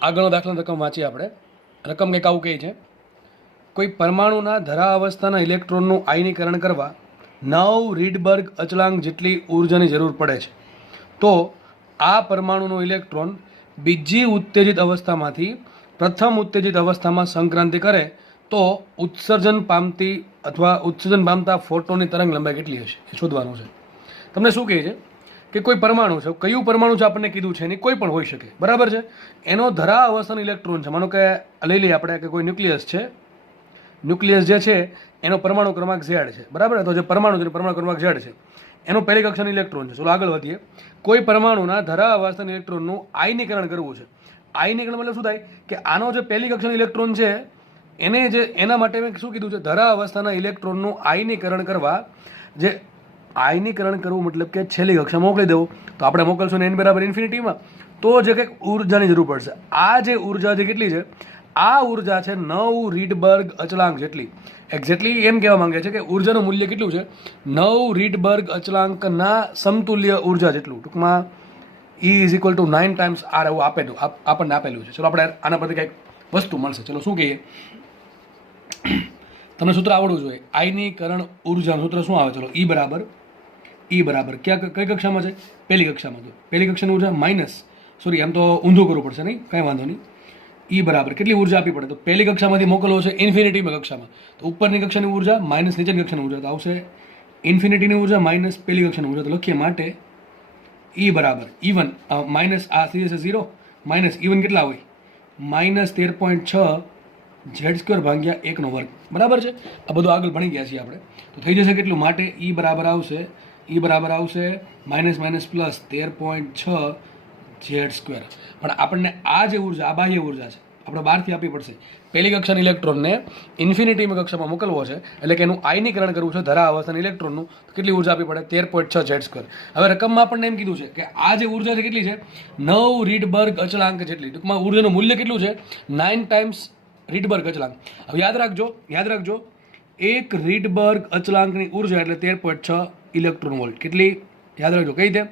આગળનો દાખલા રકમ વાંચીએ આપણે. રકમ કંઈક આવું કહે છે, કોઈ પરમાણુના ધરા અવસ્થાના ઇલેક્ટ્રોનનું આયનીકરણ કરવા 9 રીડબર્ગ અચળાંક જેટલી ઉર્જાની જરૂર પડે છે. તો આ પરમાણુનો ઇલેક્ટ્રોન બીજી ઉત્તેજિત અવસ્થામાંથી પ્રથમ ઉત્તેજિત અવસ્થામાં સંક્રાંતિ કરે તો ઉત્સર્જન પામતા ફોટોનની તરંગ લંબાઈ કેટલી હશે એ શોધવાનું છે. તમને શું કહે છે કે કોઈ પરમાણુ છે, કયું પરમાણુ છે આપણને કીધું છે, એની કોઈ પણ હોઈ શકે, બરાબર છે. એનો ધરા અવસ્થાનો ઇલેક્ટ્રોન છે, માનો કે લઈ લઈએ આપણે કે કોઈ ન્યુક્લિયસ છે, ન્યુક્લિયસ જે છે એનો પરમાણુ ક્રમાંક Z છે, બરાબર. તો જે પરમાણુ છે પરમાણુ ક્રમાંક Z છે, એનો પહેલી કક્ષાનું ઇલેક્ટ્રોન છે. ચલો આગળ વધીએ. કોઈ પરમાણુના ધરા અવસ્થાના ઇલેક્ટ્રોનનું આયનીકરણ કરવું છે. આયનીકરણ મતલબ શું થાય કે આનો જે પહેલી કક્ષાનો ઇલેક્ટ્રોન છે એના માટે મેં શું કીધું છે, ધરા અવસ્થાના ઇલેક્ટ્રોનનું આયનીકરણ કરવા, જે આયનીકરણ કરવું મતલબ કે છેલ્લી કક્ષા મોકલી દેવું. તો આપણે મોકલશું ને n બરાબર ઇન્ફિનિટીમાં, તો જે કંઈક ઉર્જાની જરૂર પડશે. આ જે ઉર્જા છે કેટલી છે, આ ઉર્જા છે 9 રીડબર્ગ અચળાંક જેટલી. એક્ઝેક્ટલી એમ કહેવા માંગે છે કે ઉર્જાનું મૂલ્ય કેટલું છે, 9 રીડબર્ગ અચળાંકના સમતુલ્ય ઉર્જા જેટલું. ટૂંકમાં E = 9 ટાઈમ્સ R એવું આપણને આપેલું છે. ચલો આપણે આના પરથી કંઈક વસ્તુ મળશે. ચલો શું કહીએ, તમને સૂત્ર આવડવું જોઈએ. આયનીકરણ ઉર્જાનું સૂત્ર શું આવે? ચલો E બરાબર કઈ કક્ષામાં છે? પહેલી કક્ષામાં. તો પહેલી કક્ષાની ઉર્જા આમ તો ઊંધું કરવું પડશે, નહીં કાંઈ વાંધો નહીં. E બરાબર કેટલી ઉર્જા આપવી પડે? તો પહેલી કક્ષામાંથી મોકલવો છે ઇન્ફિનિટીમાં કક્ષામાં, તો ઉપરની કક્ષાની ઉર્જા માઇનસ નીચેની કક્ષાની ઉર્જા, તો આવશે ઇન્ફિનિટીની ઉર્જા માઇનસ પહેલી કક્ષાની ઉર્જા. તો લખીએ માટે E બરાબર E1 માઇનસ આ થઈ જશે 0, માઇનસ E1 કેટલા હોય? -13.6 Z² ભાગ્યા 1/2, બરાબર છે. આ બધું આગળ ભણી ગયા છીએ આપણે. તો થઈ જશે કેટલું? માટે E બરાબર આવશે -13.6 Z². પણ આપણને આ જે ઉર્જા, આ બાહ્ય ઉર્જા છે, આપણે બહારથી આપવી પડશે. પહેલી કક્ષાના ઇલેક્ટ્રોનને ઇન્ફિનિટીમાં કક્ષામાં મોકલવો છે, એટલે કે એનું આયનીકરણ કરવું છે ધરા અવસ્થાના ઇલેક્ટ્રોનનું. તો કેટલી ઉર્જા આપવી પડે? 13.6 Z². હવે રકમમાં આપણને એમ કીધું છે કે આ જે ઉર્જા છે કેટલી છે? 9 રીડબર્ગ અચળાંક જેટલી. ટૂંકમાં ઉર્જાનું મૂલ્ય કેટલું છે? 9 ટાઈમ્સ રીડબર્ગ અચળાંક. હવે યાદ રાખજો 1 રીડબર્ગ અચળાંકની ઉર્જા એટલે 13.6 ઇલેક્ટ્રોન વોલ્ટ. કેટલી? યાદ રાખજો. કઈ રીતે?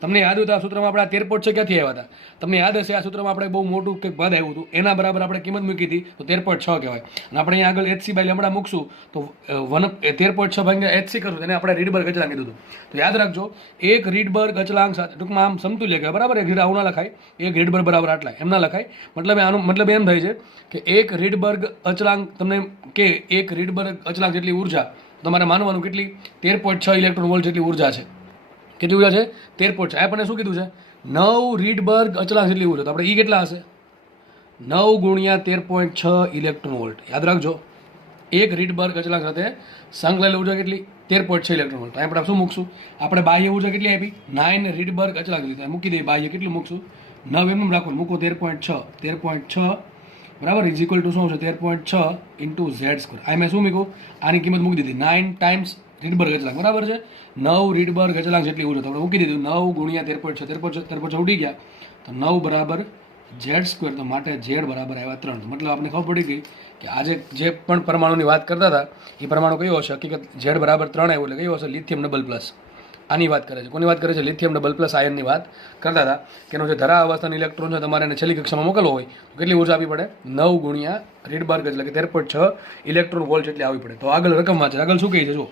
તમને યાદ હોય તો આ સૂત્રમાં આપણે 13.6 ક્યાંથી આવ્યા હતા? તમને યાદ હશે, આ સૂત્રમાં આપણે બહુ મોટું કંઈક પદ આવ્યું હતું, એના બરાબર આપણે કિંમત મૂકી હતી, તો 13.6 કહેવાય. અને આપણે અહીંયા આગળ HC/λ મૂકશું તો 13.6 ભાગ્યા HC કરશું, એને આપણે રીડબર્ગ અચળાંક કીધું હતું. તો યાદ રાખજો 1 રીડબર્ગ અચળાંક સાથે ટૂંકમાં આમ સમતુલ્ય કહેવાય, બરાબર. એક આવું ના લખાય, 1 રીડબર્ગ બરાબર આટલા એમ ના લખાય. મતલબ એમ થાય છે કે 1 રીડબર્ગ અચળાંક તમને કે 1 રીડબર્ગ અચળાંક જેટલી ઉર્જા તમારે માનવાનું કેટલી? 13.6 ઇલેક્ટ્રોન વોલ્ટ જેટલી ઉર્જા છે. કેટલી ઉર્જા છે? 13.6. આપણને શું કીધું છે? 9 રીડબર્ગ અચળાંક જેટલી ઉર્જા. તો આપણે E કેટલા હશે? 9 ગુણ્યા 13.6 ઇલેક્ટ્રોન વોલ્ટ. યાદ રાખજો 1 રીડબર્ગ અચળાંક સાથે સંકળાયેલી ઉર્જા કેટલી? 13.6 ઇલેક્ટ્રોન વોલ્ટ. આપણે શું મૂકશું? આપણે બાહ્ય ઉર્જા કેટલી આપી? 9 રીડબર્ગ અચળાંક લીધી. મૂકી દઈએ બાહ્ય કેટલું મૂકશું? 9 એમ રાખવાનું, મૂકો 13.6 બરાબર ઇઝ ઇક્વલ ટુ શું છે? 13.6 ઇન્ટુ Z². આ મેં શું મૂક્યું? આની કિંમત મૂકી દીધી 9 ટાઈમ્સ રીડબર્ગ અચળાંક, બરાબર છે. 9 રીડબર્ગ અચળાંક જેટલી ઉર્જા તો આપણે મૂકી દીધું 9 ગુણ્યા 13.6 ઉડી ગયા, તો 9 બરાબર Z². તો માટે Z બરાબર આવ્યા 3. તો મતલબ આપણે ખબર પડી ગઈ કે આજે જે પણ પરમાણુની વાત કરતા હતા એ પરમાણુ કયો હશે? હકીકત Z બરાબર 3 આવ્યું એટલે કયો હશે? Lithium double plus. આની વાત કરે છે. કોની વાત કરે છે? લિથિયમ ડબલ પ્લસ આયનની વાત કરતા હતા કે એનો જે ધરા અવસ્થાનો ઇલેક્ટ્રોન છે તમારે એને છેલ્લી કક્ષામાં મોકલવો હોય તો કેટલી ઉર્જા આપવી પડે? 9 ગુણ્યા રીડબર્ગ એટલે કે 13.6 ઇલેક્ટ્રોન વોલ્ટ જેટલી આવવી પડે. તો આગળ રકમમાં છે, આગળ શું કહે છે જો,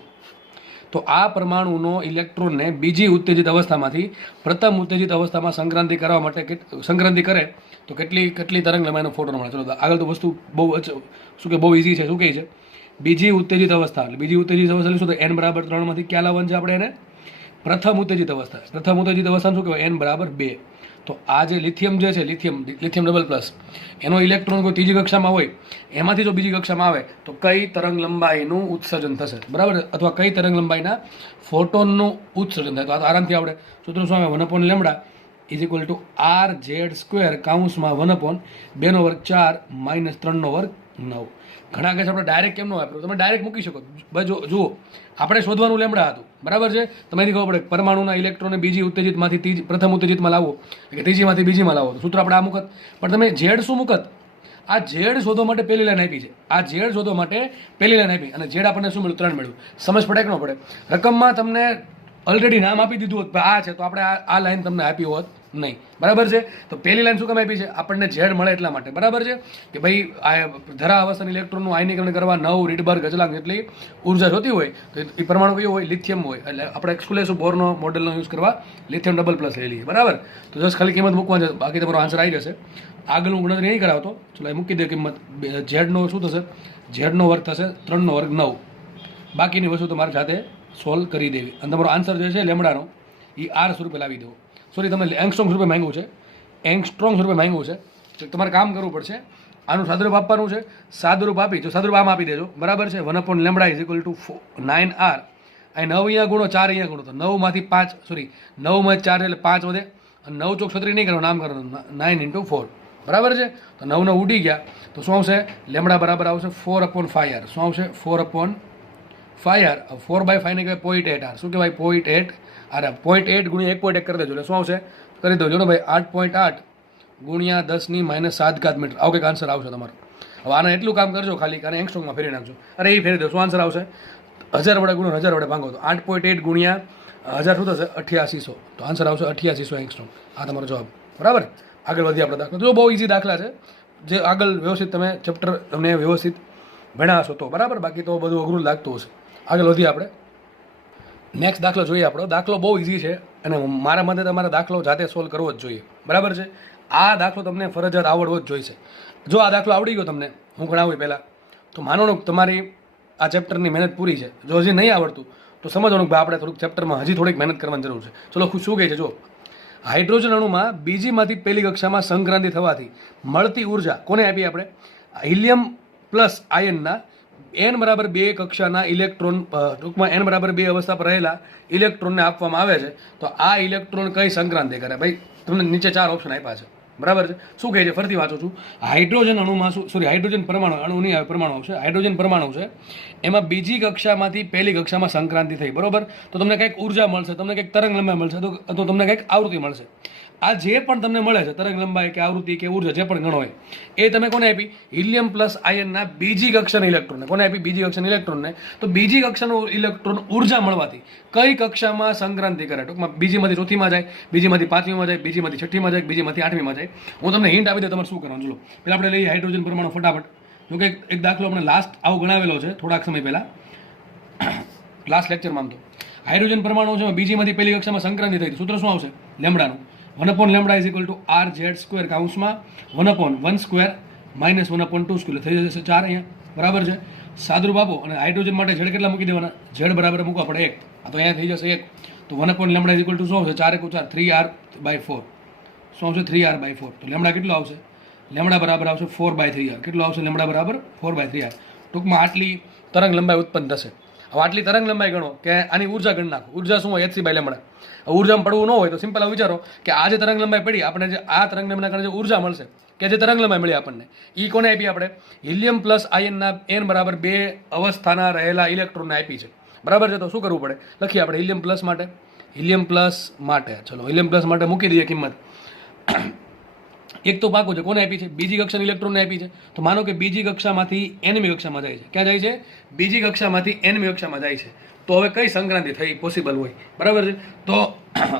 તો આ પરમાણુનો ઇલેક્ટ્રોનને બીજી ઉત્તેજિત અવસ્થામાંથી પ્રથમ ઉત્તેજિત અવસ્થામાં સંક્રાંતિ કરવા માટે સંક્રાંતિ કરે તો કેટલી તરંગ લંબાઈનો ફોટોન મળે. ચલો આગળ તો વસ્તુ બહુ ઇઝી છે. શું કહે છે? બીજી ઉત્તેજિત અવસ્થા. એટલે બીજી ઉત્તેજિત અવસ્થા શું? તો n બરાબર 3 માંથી ક્યાં લાવવાનું છે આપણે એને? પ્રથમ ઉત્તેજિત અવસ્થા. પ્રથમ ઉત્તેજિત અવસ્થાનું શું કહેવાય? n બરાબર 2. તો આ જે લિથિયમ જે છે, લિથિયમ ડબલ પ્લસ, એનો ઇલેક્ટ્રોન કોઈ ત્રીજી કક્ષામાં હોય, એમાંથી જો બીજી કક્ષામાં આવે તો કઈ તરંગ લંબાઈનું ઉત્સર્જન થશે, બરાબર? અથવા કઈ તરંગ લંબાઈના ફોટોનનું ઉત્સર્જન થાય. તો આ આરામથી આવડે. સૂત્ર શું આવે? 1/λ ઇઝ ઇક્વલ ટુ RZ² કાઉન્સમાં 1/2 ² 4 - 3 ² 9. ઘણા કહે છે આપણે ડાયરેક્ટ કેમ ન વાપરો? તમે ડાયરેક્ટ મૂકી શકો. જુઓ આપણે શોધવાનું લેમડા હતું, બરાબર છે. તમને ખબર પડે પરમાણુના ઇલેક્ટ્રોનને બીજી ઉત્તેજિતમાંથી પ્રથમ ઉત્તેજિતમાં લાવો કે ત્રીજીમાંથી બીજીમાં લાવો, સૂત્ર આપણે આ મૂકત. પણ તમે ઝેડ શું મૂકત? આ ઝેડ શોધવા માટે પહેલી લાઈન આપી છે. આ ઝેડ શોધવા માટે પહેલી લાઈન આપી અને ઝેડ આપણને શું મળ્યું? 3 મળ્યું. સમજ પડે કે ન પડે? રકમમાં તમને ઓલરેડી નામ આપી દીધું હોત આ છે તો આપણે આ લાઈન તમને આપી હોત નહીં, બરાબર છે. તો પહેલી લાઈન શું કામ આપી છે? આપણને ઝેડ મળે એટલા માટે, બરાબર છે, કે ભાઈ આ ધરા અવસ્થાના ઇલેક્ટ્રોનનું આયનીકરણ કરવા 9 રીડબર્ગ અચળાંક જેટલી ઉર્જા જોતી હોય તો એ પરમાણુ કયું હોય? લિથિયમ હોય. એટલે આપણે શું લેશું? બોરનો મોડેલનો યુઝ કરવા લિથિયમ ડબલ પ્લસ લઈ લઈએ, બરાબર. તો જસ્ટ ખાલી કિંમત મૂકવાની છે, બાકી તમારો આન્સર આવી જશે. આગળ હું ગણતરી નહીં કરાવતો, ચલો એ મૂકી દે કિંમત. ઝેડનો શું થશે? ઝેડનો વર્ગ થશે 3 નો વર્ગ 9. બાકીની વસ્તુ તમારે જાતે સોલ્વ કરી દેવી. અને તમારો આન્સર જે છે લેમડાનો એ R સ્વરૂપે લાવી દેવો. સોરી, તમે એંગસ્ટ્રોંગ સ્વરૂપે માંગ્યું છે, એંગસ્ટ્રોંગ સ્વરૂપે માંગ્યું છે. તો તમારે કામ કરવું પડશે, આનું સાદુરૂપ આપવાનું છે. સાદુરૂપ આપી, જો સાદુરૂપ આમ આપી દેજો, બરાબર છે. 1/λ ઇઝ ઇક્વલ ટુ 9R. અહીં 9 અહીંયા ગુણો, 4 અહીંયા ગુણો, તો 9 માંથી 5, સોરી 9 માં 4 એટલે 5 વધે. અને 9 ચોક 36 નહીં કરો, નામ કરો 9 × 4, બરાબર છે. તો 9 ને ઉડી ગયા તો શું આવશે? લેમડા બરાબર આવશે 4/5R. શું આવશે? 4/5R. 4/5 ને કહેવાય 0.8R. શું કહેવાય? 0.8R. 0.8 ગુણ્યા 1.1 કરી દેજો, એટલે શું આવશે? કરી દો ને ભાઈ, 8.8 ગુણ્યા 10⁻7 મીટર. આવો કંઈક આન્સર આવશે તમારો. હવે આને એટલું કામ કરજો ખાલી, કારણ એંગસ્ટ્રોંગમાં ફેરવી નાખજો. અરે એ ફેરવી દો, શું આન્સર આવશે? 1000 વડે ગુણો 1000 વડે ભાંગો તો 8.8 ગુણ્યા 1000 શું થશે? 8800. તો આન્સર આવશે 8800 એંગસ્ટ્રોંગ. આ તમારો જવાબ, બરાબર. આગળ વધીએ આપણે દાખલો. જો બહુ ઇઝી દાખલા છે, જે આગળ વ્યવસ્થિત તમે ચેપ્ટર તમને વ્યવસ્થિત ભણ્યા હશો તો, બરાબર. બાકી તો બધું અઘરું લાગતું હશે. આગળ વધીએ આપણે. નેક્સ્ટ દાખલો જોઈએ આપણો. દાખલો બહુ ઇઝી છે અને મારા મતે તમારે દાખલો જાતે સોલ્વ કરવો જ જોઈએ, બરાબર છે. આ દાખલો તમને ફરજિયાત આવડવો જ જોઈશે. જો આ દાખલો આવડી ગયો તમને, હું ગણાવું પહેલાં, તો માનો કે તમારી આ ચેપ્ટરની મહેનત પૂરી છે. જો હજી નહીં આવડતું તો સમજવાનું કે આપણે થોડુંક ચેપ્ટરમાં હજી થોડીક મહેનત કરવાની જરૂર છે. ચલો શું કહે છે? જો હાઇડ્રોજન અણુમાં બીજીમાંથી પહેલી કક્ષામાં સંક્રાંતિ થવાથી મળતી ઉર્જા કોને આપી? આપણે હિલિયમ પ્લસ આયનના n/2 કક્ષાના ઇલેક્ટ્રોન, ટૂંકમાં n/2 અવસ્થા પર રહેલા ઇલેક્ટ્રોનને આપવામાં આવે છે. તો આ ઇલેક્ટ્રોન કઈ સંક્રાંતિ કરે? ભાઈ તમને નીચે 4 ઓપ્શન આપ્યા છે, બરાબર છે. શું કહે છે? ફરીથી વાંચું છું. હાઇડ્રોજન અણુમાં સોરી હાઇડ્રોજન પરમાણુ, અણુ નહીં આવે, પરમાણુ આવશે. હાઇડ્રોજન પરમાણુ છે, એમાં બીજી કક્ષામાંથી પહેલી કક્ષામાં સંક્રાંતિ થઈ, બરોબર. તો તમને કંઈક ઉર્જા મળશે, તમને કંઈક તરંગ લંબાઈ મળશે, તો તમને કંઈક આવૃત્તિ મળશે. આ જે પણ તમને મળે છે, તરંગ લંબાઈ કે આવૃત્તિ કે ઉર્જા જે પણ ગણો હોય, એ તમે કોને આપી? હિલિયમ પ્લસ આયનના બીજી કક્ષાના ઇલેક્ટ્રોનને. કોને આપી? બીજી કક્ષાના ઇલેક્ટ્રોનને. તો બીજી કક્ષાનું ઇલેક્ટ્રોન ઉર્જા મળવાથી કઈ કક્ષામાં સંક્રાંતિ કરે? ટૂંકમાં બીજીમાંથી ચોથીમાં જાય, બીજીમાંથી પાંચમીમાં જાય, બીજીમાંથી છઠ્ઠીમાં જાય, બીજીમાંથી આઠમીમાં જાય. હું તમને હિન્ટ આપી દઉં, તમારે શું કરવાનું. ચલો પહેલાં આપણે લઈએ હાઇડ્રોજન પરમાણુ ફટાફટ. જોકે એક દાખલો આપણે લાસ્ટ આવો ગણાવેલો છે થોડાક સમય પહેલાં, લાસ્ટ લેક્ચરમાં. આમ તો હાઇડ્રોજન પરમાણુ છે, બીજીમાંથી પહેલી કક્ષામાં સંક્રાંતિ થઈ. સૂત્ર શું આવશે? લેમડાનું 1/λ ઇઝ ઇક્વલ ટુ RZ² કાઉન્સમાં 1/1² માઇનસ 1/2² થઈ જશે 4 અહીંયા, બરાબર છે. સાદુરૂપ આપો અને હાઇડ્રોજન માટે ઝેડ કેટલા મૂકી દેવાના? ઝેડ બરાબર મૂકવા પડે 1. આ તો અહીંયા થઈ જશે 1. તો 1/λ ઇઝ ઇક્વલ ટુ શું આવશે? 4 × 4 3R/4. શું આવશે? 3R/4. તો લેમડા કેટલો આવશે? લેમડા બરાબર આવશે 4/3R. કેટલો આવશે? લેમડા બરાબર 4/3R. ટૂંકમાં આટલી તરંગ લંબાઈ ઉત્પન્ન થશે. હવે આટલી તરંગ લંબાઈ ગણો કે આની ઉર્જા ગણી નાખો. ઉર્જા શું હોય? hc/λ. ઉર્જામાં પડવું ન હોય તો સિમ્પલ વિચારો કે આ જે તરંગ લંબાઈ પડી, આપણે જે આ તરંગ લંબાઈના કારણે જે ઉર્જા મળશે, કે જે તરંગ લંબાઈ મળી આપણને, એ કોને આપી? આપણે હિલિયમ પ્લસ આયનના n/2 અવસ્થાના રહેલા ઇલેક્ટ્રોનને આપી છે, બરાબર છે. તો શું કરવું પડે? લખીએ આપણે હિલિયમ પ્લસ માટે. હિલિયમ પ્લસ માટે, ચલો હિલિયમ પ્લસ માટે મૂકી દઈએ કિંમત. એક તો પાકું છે, કોને આપી છે? બીજી કક્ષાના ઇલેક્ટ્રોનને આપી છે. તો માનો કે બીજી કક્ષામાંથી nમી કક્ષામાં જાય છે. ક્યાં જાય છે? બીજી કક્ષામાંથી nમી કક્ષામાં જાય છે. તો હવે કઈ સંક્રાંતિ થઈ પોસિબલ હોય? બરાબર છે. તો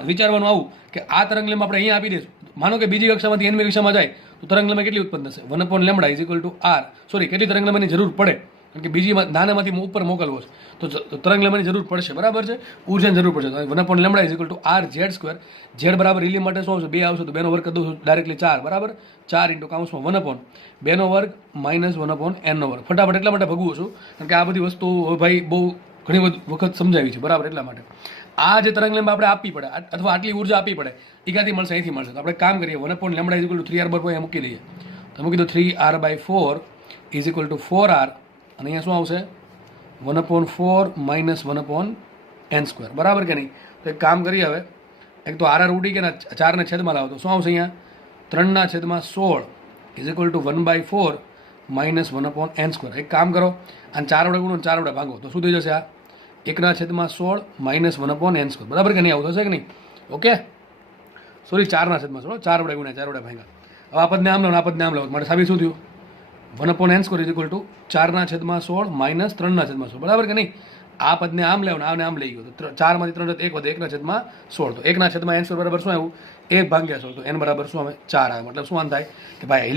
વિચારવાનું આવું કે આ તરંગ લંબાઈ આપણે અહીંયા આપી દઈશું. માનો કે બીજી કક્ષામાંથી nમી કક્ષામાં જાય તો તરંગ લંબાઈ કેટલી ઉત્પન્ન થશે? 1/λ is equal to R. Sorry, કેટલી તરંગ લંબાઈની જરૂર પડે? કારણ કે બીજી નાનામાંથી ઉપર મોકલવો છે તો તરંગ લંબાઈની જરૂર પડશે, બરાબર છે. ઉર્જાની જરૂર પડશે. 1/λ is equal to RZ². Z બરાબર હિલિયમ માટે શું આવશે? 2 આવશે, તો 2 નો વર્ગ કરી દઉં ડાયરેક્ટલી 4, બરાબર. 4 × કાઉન્સમાં 1/2 નો વર્ગ માઇનસ 1/n નો વર્ગ. ફટાફટ એટલા માટે ભગવું છું કારણ કે આ બધી વસ્તુ ભાઈ બહુ ઘણી વખત સમજાવી છે, બરાબર. એટલા માટે આ જે તરંગ લંબાઈ આપણે આપવી પડે અથવા આટલી ઉર્જા આપવી પડે, એ ક્યાંથી મળશે? અહીંથી મળશે. તો આપણે કામ કરીએ, 1/λ ઇઝ ઇક્વલ ટુ 3R/4 મૂકી દઈએ. તો મૂકી દો 3R/4 is equal two 4R. અને અહીંયા શું આવશે? 1/4 માઇનસ 1/n², બરાબર કે નહીં? તો એક કામ કરીએ હવે, એક તો RR ઉડી ગયા, 4 ને છેદમાં લાવો તો શું આવશે? અહીંયા 3/16 is equal two 1/4 minus 1/n². એક કામ કરો, અને 4 વડે ગુણો 4 વડે ભાગો તો શું થઈ જશે? આ 1/16 માઇનસ 1/n², બરાબર કે નહીં? આવું થશે કે નહીં? ઓકે, સોરી 4/16, 4 વડે ગુણ્યા 4 વડે ભાગ્યા. હવે આ પદને આમ લો, આ પદને આમ લો, માટે સાબિત શું થયું? 1/n² is equal two 4/16 minus 3/16, બરાબર કે નહીં? આ પદને આમ લેવું ને આને આમ લઈ ગયો તો 4 માંથી 3 1 વધે 1/16. તો 1/n² બરાબર શું આવ્યું? 1 ભાગ્યા 16 તો n બરાબર શું આવે 4 આવે. મતલબ શું આમ થાય કે ભાઈ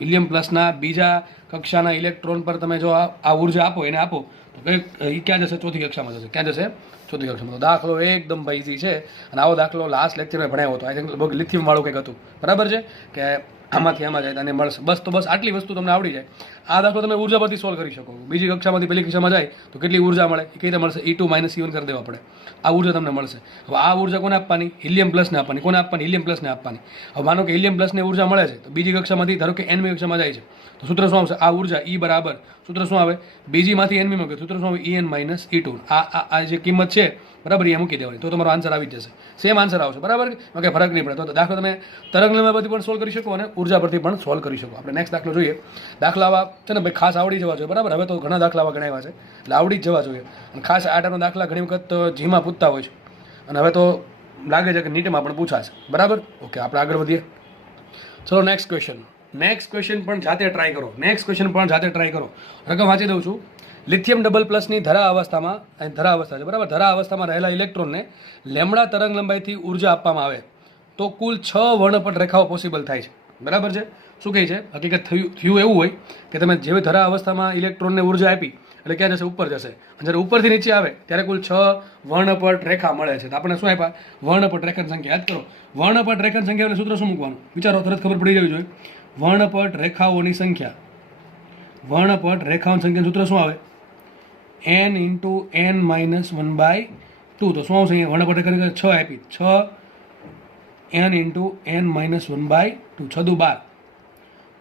હિલિયમ પ્લસના બીજા કક્ષાના ઇલેક્ટ્રોન પર તમે જો આ ઉર્જા આપો એને આપો તો એ ક્યાં જશે? ચોથી કક્ષામાં જશે. ક્યાં જશે? ચોથી કક્ષામાં. તો દાખલો એકદમ ભાઈ ઈઝી છે અને આવો દાખલો લાસ્ટ લેક્ચરમાં ભણાવ્યો હતો. આઈ થિંક લગભગ લિથિયમ વાળું કંઈક હતું, બરાબર છે કે આમાંથી આમાં જાય અને મળશે. બસ આટલી વસ્તુ તમને આવડી જાય. આ દાખલો તમે ઉર્જા પરથી સોલ્વ કરી શકો. બીજી કક્ષામાંથી પહેલી કક્ષામાં જાય તો કેટલી ઉર્જા મળે એ કઈ રીતે મળશે? E2 - E1 કરી દેવા પડે. આ ઉર્જા તમને મળશે. હવે આ ઉર્જા કોને આપવાની? હિલિયમ પ્લસને આપવાની. કોને આપવાની? હિલિયમ પ્લસને આપવાની. હવે માનો કે હિલિયમ પ્લસને ઉર્જા મળે છે તો બીજી કક્ષામાંથી ધારો કે nમી કક્ષામાં જાય છે તો સૂત્ર શું આવશે? આ ઉર્જા E બરાબર સૂત્ર શું આવે? બીજીમાંથી nમી માં સૂત્ર શું આવે? En - E2. આ જે કિંમત છે બરાબર એ મૂકી દેવાની તો તમારો આન્સર આવી જશે. સેમ આન્સર આવશે, બરાબર? કંઈ ફરક નહીં પડે. તો દાખલો તમે તરંગલંબાઈ પરથી પણ સોલ્વ કરી શકો અને ઉર્જા પરથી પણ સોલ્વ કરી શકો. આપણે નેક્સ્ટ દાખલો જોઈએ. દાખલા આવા છે ને ભાઈ ખાસ આવડી જવા જોઈએ, બરાબર? હવે તો ઘણા દાખલા આવા ગણાવ્યા છે એટલે આવડી જ જવા જોઈએ. અને ખાસ આ ટાઈપના દાખલા ઘણી વખત જીમાં પૂછતા હોય છે અને હવે તો લાગે છે કે નીટમાં પણ પૂછાશે, બરાબર? ઓકે, આપણે આગળ વધીએ. ચલો નેક્સ્ટ ક્વેશ્ચન પણ જાતે ટ્રાય કરો. રકમ વાંચી દઉં છું. લિથિયમ ડબલ પ્લસની ધરા અવસ્થામાં છે, બરાબર? ધરા અવસ્થામાં રહેલા ઇલેક્ટ્રોનને લેમડા તરંગ લંબાઈથી ઉર્જા આપવામાં આવે તો કુલ 6 વર્ણપટ રેખાઓ પોસિબલ થાય છે, બરાબર છે? શું કહે છે? હકીકત થયું એવું હોય કે તમે જેવી ધરા અવસ્થામાં ઇલેક્ટ્રોનને ઉર્જા આપી એટલે ક્યાં જશે? ઉપર જશે. અને જ્યારે ઉપરથી નીચે આવે ત્યારે કુલ 6 વર્ણપટ રેખા મળે છે. તો આપણે શું આપ્યા? વર્ણપટ રેખાની સંખ્યા. યાદ કરો, વર્ણપટ રેખાની સંખ્યા એટલે સૂત્ર શું મૂકવાનું? વિચારો, તરત ખબર પડી જવી જોઈએ. વર્ણપટ રેખાઓની સંખ્યા, વર્ણપટ રેખાઓની સંખ્યાનું સૂત્ર શું આવે? n × n - 1/2. તો શું આવશે? અહીંયા વર્ણપટ રેખાની 6 આપી, 6 n × n - 1/2, 6 દુ 12.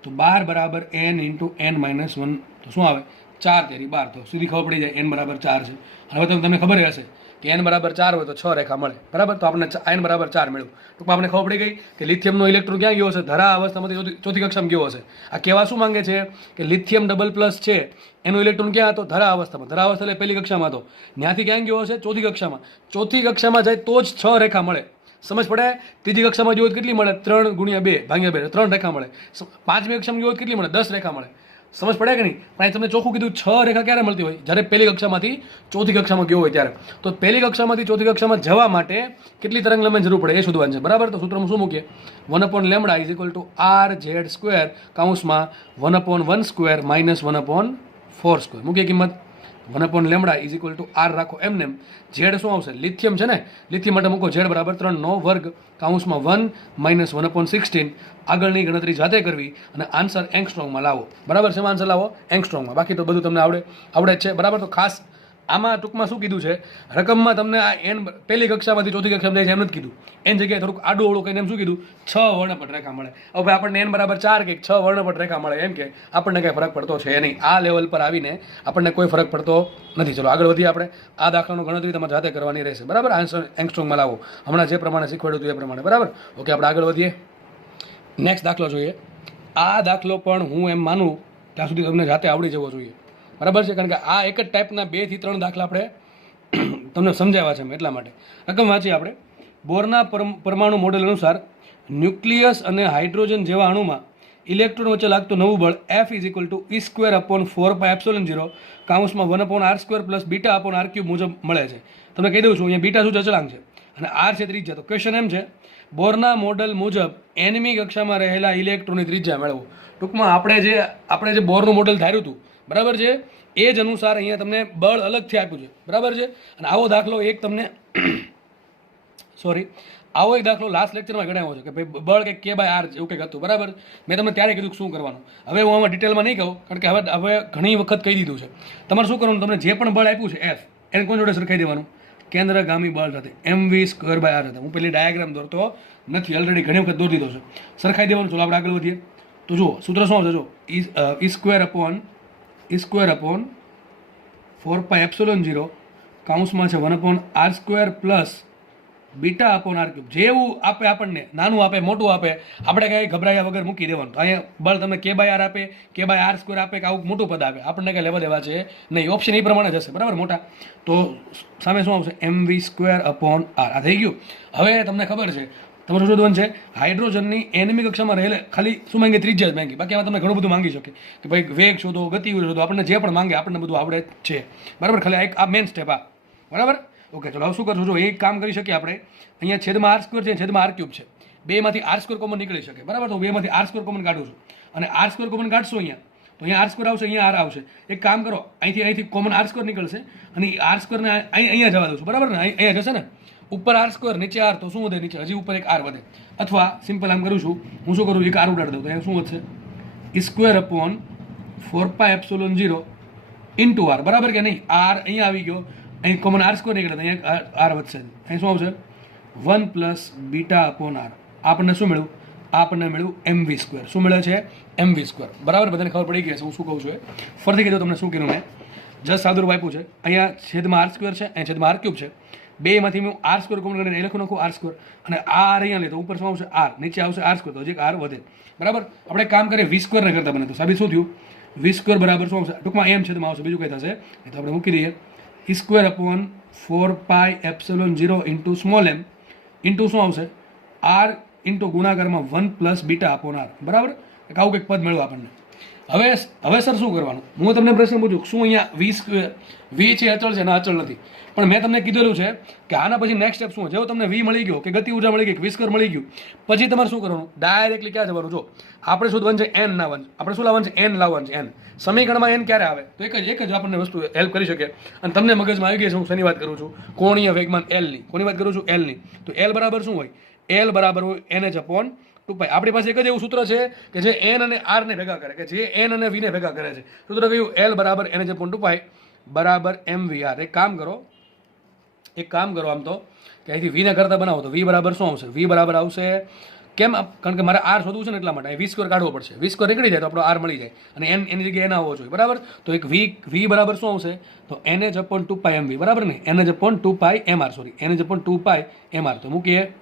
તો 12 બરાબર n × n - 1. તો શું આવે? 4 તેરી 12. તો સીધી ખબર પડી જાય n બરાબર 4 છે. હવે તો તમને ખબર હશે કે n બરાબર 4 હોય તો 6 રેખા મળે, બરાબર? તો આપણે n બરાબર 4 મળ્યું. ટૂંકમાં આપણે ખબર પડી ગઈ કે લિથિયમનો ઇલેક્ટ્રોન ક્યાં ગયો હશે? ધરા અવસ્થામાંથી ચોથી કક્ષામાં ગયો હશે. આ કહેવા શું માંગે છે કે લિથિયમ ડબલ પ્લસ છે એનો ઇલેક્ટ્રોન ક્યાં હતો? ધરા અવસ્થામાં. ધરા અવસ્થા એટલે પહેલી કક્ષામાં હતો. ત્યાંથી ક્યાં ગયો હશે? ચોથી કક્ષામાં. ચોથી કક્ષામાં જાય તો જ 6 રેખા મળે. સમજ પડે? ત્રીજી કક્ષામાં ગયો કેટલી મળે? 3 × 2 ભાગ્યા 2, 3 રેખા મળે. પાંચમી કક્ષામાં ગયો કેટલી મળે? 10 રેખા મળે. સમજ પડે કે નહીં? પણ તમને ચોખ્ખું કીધું 6 રેખા ક્યારે મળતી હોય? જ્યારે પહેલી કક્ષામાંથી ચોથી કક્ષામાં ગયો હોય ત્યારે. તો પહેલી કક્ષામાંથી ચોથી કક્ષામાં જવા માટે કેટલી તરંગ લંબાઈની જરૂર પડે એ શોધવાનું છે, બરાબર? તો સૂત્રમાં શું મૂકીએ? 1/λ = RZ² કૌંસમાં 1/1² - 1/4² મૂકીએ કિંમત. 1/λ = R રાખો એમને. ઝેડ શું આવશે? લિથિયમ છે ને, લિથિયમ માટે મૂકો Z બરાબર 3/9² કૌંસમાં 1 - 1/16. આગળની ગણતરી જાતે કરવી અને આન્સર એંગસ્ટ્રોમમાં લાવો, બરાબર? શેમાં આન્સર લાવો? એંગસ્ટ્રોમમાં. બાકી તો બધું તમને આવડે જ છે, બરાબર? તો ખાસ આમાં ટૂંકમાં શું કીધું છે? રકમમાં તમને આ n પહેલી કક્ષામાંથી ચોથી કક્ષામાં જાય છે એમ નથી કીધું. n જગ્યાએ થોડુંક આડું અવળું કહીને એમ શું કીધું? 6 વર્ણપટ રેખા મળે. હવે આપણને n બરાબર 4 કે 6 વર્ણપટ રેખા મળે એમ કે આપણને કંઈ ફરક પડતો છે નહીં. આ લેવલ પર આવીને આપણને કોઈ ફરક પડતો નથી. ચલો આગળ વધીએ. આપણે આ દાખલાનો ગણતરી તમારે જાતે કરવાની રહેશે, બરાબર? આન્સર એંગસ્ટ્રોમમાં લાવો. હમણાં જે પ્રમાણે શીખવાડ્યું હતું એ પ્રમાણે, બરાબર? ઓકે, આપણે આગળ વધીએ. નેક્સ્ટ દાખલો જોઈએ. આ દાખલો પણ હું એમ માનું ત્યાં સુધી તમને જાતે આવડી જવો જોઈએ, બરાબર છે? કારણ કે આ એક જ ટાઈપના 2 થી 3 દાખલા આપણે તમને સમજાવ્યા છે એટલા માટે. રકમ વાંચીએ આપણે. બોરના પરમાણુ મોડેલ અનુસાર ન્યુક્લિયસ અને હાઇડ્રોજન જેવા અણુમાં ઇલેક્ટ્રોન વચ્ચે લાગતું નવું બળ F = E²/4πε0 કૌંસમાં 1/r² + β/r³ મુજબ મળે છે. તમને કહી દઉં છું, અહીંયા બીટા શું છે? અચળાંક છે અને r છે ત્રિજ્યા. તો ક્વેશ્ચન એમ છે, બોરના મોડેલ મુજબ nમી કક્ષામાં રહેલા ઇલેક્ટ્રોનની ત્રિજ્યા મેળવો. ટૂંકમાં આપણે જે બોરનું મોડેલ ધાર્યું હતું, બરાબર છે, એ જ અનુસાર અહીંયા તમને બળ અલગથી આપ્યું છે, બરાબર છે? અને આવો દાખલો દાખલો લાસ્ટ લેક્ચરમાં ગણાવ્યો છે કે ભાઈ બળ કે K/R એવું કંઈક હતું, બરાબર? મેં તમને ત્યારે કીધું શું કરવાનું. હવે હું આમાં ડિટેલમાં નહીં કહું કારણ કે હવે ઘણી વખત કહી દીધું છે. તમારે શું કરવાનું? તમને જે પણ બળ આપ્યું છે F એને કોણ જોડે સરખાઈ દેવાનું? કેન્દ્રગામી બળ સાથે mv² / r સાથે. હું પેલી ડાયાગ્રામ દોરતો નથી, ઓલરેડી ઘણી વખત દોરી દીધો છે. સરખાઈ દેવાનું. ચલો આપણે આગળ વધીએ. તો જુઓ સૂત્ર શું આવશે? જો E²/4πε0 કૌંસમાં છે 1/r² + β/r³. જેવું આપે આપણને, નાનું આપે મોટું આપે, આપણે કાંઈ ગભરાયા વગર મૂકી દેવાનું. અહીંયા બળ તમને K/R આપે, K/r² આપે કે આવું મોટું પદ આપે, આપણને કાંઈ લેવા દેવા છે નહીં. ઓપ્શન એ પ્રમાણે જશે, બરાબર? મોટા. તો સામે શું આવશે? mv²/r. આ થઈ ગયું. હવે તમને ખબર છે તમારું શોધવાનું છે હાઇડ્રોજનની nમી કક્ષામાં રહેલે ખાલી શું માંગે? ત્રિજ્યા જ માંગી. બાકી આમાં તમે ઘણું બધું માંગી શકે કે ભાઈ વેગ શોધો, ગતિ શોધો, આપણને જે પણ માંગે આપણને બધું આવડે છે, બરાબર? ખાલી આ મેન સ્ટેપ આ, બરાબર? ઓકે, ચલો હવે શું કરશું? જો એક કામ કરી શકીએ આપણે. અહીંયા છેદમાં r² છે, છેદમાં r³ છે. બેમાંથી આર સ્ક્વેર કોમન નીકળી શકે, બરાબર. તો બેમાંથી આર સ્ક્વેર કોમન કાઢું છું અને આર સ્ક્વેર કોમન કાઢશો અહીંયા તો અહીંયા આર સ્ક્વેર આવશે, અહીંયા આર આવશે. એક કામ કરો, અહીંથી કોમન આર સ્ક્વેર નીકળશે અને આર સ્ક્વેરને અહીંયા જવા દઉં છું, બરાબર ને. અહીંયા જશે ને, ઉપર આર સ્ક્વેર નીચે આર, તો શું વધે? નીચે હજી ઉપર એક આર વધે. અથવા સિમ્પલ આમ કરું છું, હું શું કરું, એક આર ઉડાડી દઉં તો અહીંયા શું વધશે? સ્ક્વેર અપોન 4πε0 ઇન્ટુ આર, બરાબર કે નહીં. આર અહીંયા આવી ગયો, અહીં કોમન આર સ્ક્વેર નીકળે તો અહીંયા આર વધશે. અહીં શું આવશે? 1 પ્લસ બીટા અપોન આર. આપણને શું મળ્યું? આપણને મળ્યું એમવી સ્ક્વેર. શું મળે છે? MV square. બરાબર, બધાને ખબર પડી ગઈ છે હું શું કહું છું એ. ફરીથી કીધું તમને શું કીધું મેં, જસ્ટ સાદું આપ્યું છે. અહીંયા છેદમાં આર સ્ક્વેર છે, અહીંયા છેદમાં આર ક્યુબ છે. બેમાંથી હું આર સ્ક્વેર કોમન કરીને એ લખું નાખું આર સ્ક્વેર, અને આ આર અહીંયા લે તો ઉપર શું આવશે? આર. નીચે આવશે આર સ્ક્વેર, તો હજી આર વધે. બરાબર. આપણે કામ કરીએ વી સ્ક્વેર ને કરતા બને તો સાબિત શું થયું? વી સ્ક્વેર બરાબર શું આવશે? ટૂંકમાં એમ છેદમાં આવશે, બીજું કંઈ થશે એ તો આપણે મૂકી દઈએ. સ્ક્વેર અપોન 4πε0 ઇન્ટુ સ્મોલ એમ ઇન્ટુ શું આવશે? આર ઇન્ટુ ગુણાકારમાં 1 પ્લસ બીટા અપોન આર. બરાબર. એક આવું કંઈક પદ મળ્યું આપણને. હવે સર શું કરવાનું? હું તમને પ્રશ્ન પૂછું, શું અહીંયા વી સ્ક્વેર, વી છે અચળ છે? ના, અચળ નથી. પણ મેં તમને કીધેલું છે કે આના પછી નેક્સ્ટ સ્ટેપ શું? જેવો તમને વી મળી ગયો કે ગતિ ઉર્જા મળી ગઈ કે વી સ્ક્વેર મળી ગયું, પછી તમારે શું કરવાનું? ડાયરેક્ટલી ક્યાં જવાનું? જો આપણે શોધવાનું છે એન ના વન, આપણે શું લાવવાનું છે? એન લાવવાનું છે. એન સમીકરણમાં એન ક્યારે આવે? તો એક જ આપણને વસ્તુ હેલ્પ કરી શકે. અને તમને મગજમાં આવી ગઈ છે, હું શેની વાત કરું છું? કોણીય વેગમાન એલની. કોની વાત કરું છું? એલની. તો એલ બરાબર શું હોય? એલ બરાબર હોય NH અપોન 2π. આપણી પાસે એક જ એવું સૂત્ર છે કે જે એન અને આર ને ભેગા કરે, કે જે એન અને વી ને ભેગા કરે છે. સૂત્ર કયું? એલ બરાબર NH અપોન 2π બરાબર MVR. એક કામ કરો આમ તો કે અહીંથી વી ને કરતા બનાવો તો વી બરાબર શું આવશે? વી બરાબર આવશે, કેમ? કારણ કે મારે આર શોધવું છે ને એટલા માટે અહીં વી સ્ક્વેર કાઢવો પડશે. વી સ્ક્વેર નીકળી જાય તો આપણો આર મળી જાય, અને એની જગ્યાએ એના હોવો જોઈએ, બરાબર. તો એક વી બરાબર શું આવશે? તો NH અપોન 2π MV, બરાબર ને. NH upon 2π MR, sorry, NH upon 2π MR. તો મૂકીએ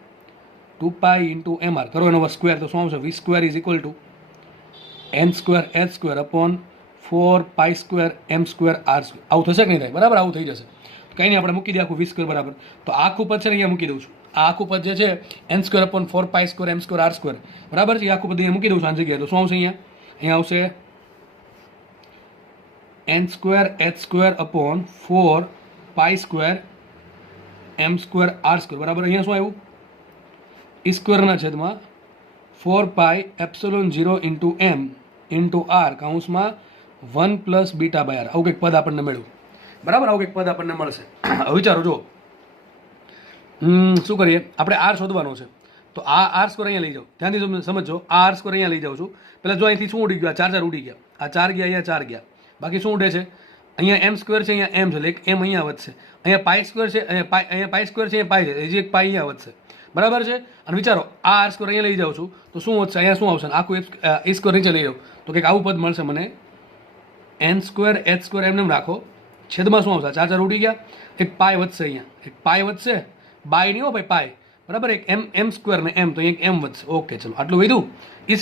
2π ઇન્ટુ MR, કરો એનો સ્ક્વેર, તો શું આવશે? V square is equal to N square H square upon 4π square M square R square. આવું થશે કે નહીં થાય? બરાબર, આવું થઈ જશે. કંઈ નહીં, આપણે મૂકી દઈએ આખું વી સ્ક્વેર બરાબર. તો આખું પદ છે ને અહીંયા મૂકી દઉં છું. આ આખું પદ જે છે N square upon 4π square M square R square, બરાબર છે. એ આખું પદ અહીંયા મૂકી દઉં છું આની જગ્યાએ. તો શું આવશે? અહીંયા આવશે N square H square upon 4π square M square R square, બરાબર. અહીંયા શું આવ્યું? સ્ક્વેરના છેદમાં 4πε0 ઇન્ટુ M ઇન્ટુ R કાઉન્સમાં 1 પ્લસ બીટા બાય આર. આવું કંઈક પદ આપણને મળ્યું, બરાબર. આવું કંઈક પદ આપણને મળશે. હવે વિચારો, જો શું કરીએ? આપણે આર શોધવાનો છે, તો આ આર સ્ક્વેર અહીંયા લઈ જાઓ. ધ્યાનથી સમજો, આ આર સ્ક્વેર અહીંયા લઈ જાઉં છું. પહેલાં જો અહીંથી શું ઉડી ગયું? આ ચાર ઉડી ગયા. આ 4 ગયા, અહીંયા 4 ગયા. બાકી શું ઉડે છે? અહીંયા એમ સ્ક્વેર છે, અહીંયા એમ છે, એટલે એક એમ અહીંયા વધશે. અહીંયા પાઈ સ્ક્વેર છે, અહીંયા પાઈ સ્ક્વેર છે, અહીંયા પાઈ છે, હજી એક પાઈ અહીંયા વધશે, બરાબર છે. અને વિચારો, આ આર સ્ક્વેર અહીંયા લઈ જાઉં છું તો શું વધશે? અહીંયા શું આવશે? આખું એ સ્ક્વેર નીચે લઈ જાઉં તો કંઈક આવું પદ મળશે મને. N સ્ક્વેર H સ્ક્વેર એમને રાખો, છેદમાં શું આવશે? 4 ઉડી ગયા, એક પાય વધશે, અહીંયા એક પાય વધશે, બાય નહીં હો ભાઈ, પાય, બરાબર. એક એમ સ્ક્વેર ને એમ, તો એક એમ વધશે. ઓકે, ચલો આટલું વધ્યું.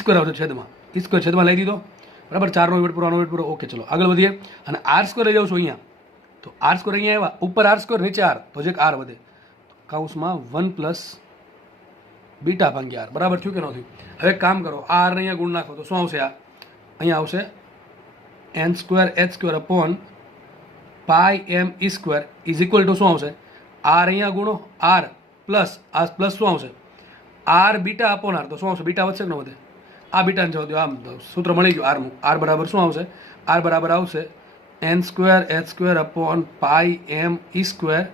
સ્ક્વેર આવશે છેદમાં, સ્ક્વેર છેદમાં લઈ દીધો, બરાબર. 4નો વેટ પૂરો, આનો વેટ પૂરો. ઓકે, ચલો આગળ વધીએ. અને આર સ્ક્વેર લઈ જાઉં છું અહીંયા, તો આર સ્ક્વેર અહીંયા આવ્યા, ઉપર આર સ્ક્વેર, નીચે આર, તો જે આર વધે કાઉન્સમાં 1 પ્લસ બીટા ભાગ્યા આર. બરાબર થયું કે ન થયું? હવે કામ કરો, આ આર અહીંયા ગુણ નાખો તો શું આવશે? આ અહીંયા આવશે N square H square upon pi M square is equal two શું આવશે? આર અહીંયા ગુણો આર પ્લસ આ પ્લસ શું આવશે? R beta upon R. તો શું આવશે? બીટા વધશે કે ન વધે? આ બીટાને જવા દો, આમ સૂત્ર મળી ગયું આરનું. આર બરાબર શું આવશે? આર બરાબર આવશે N square H square upon pi M square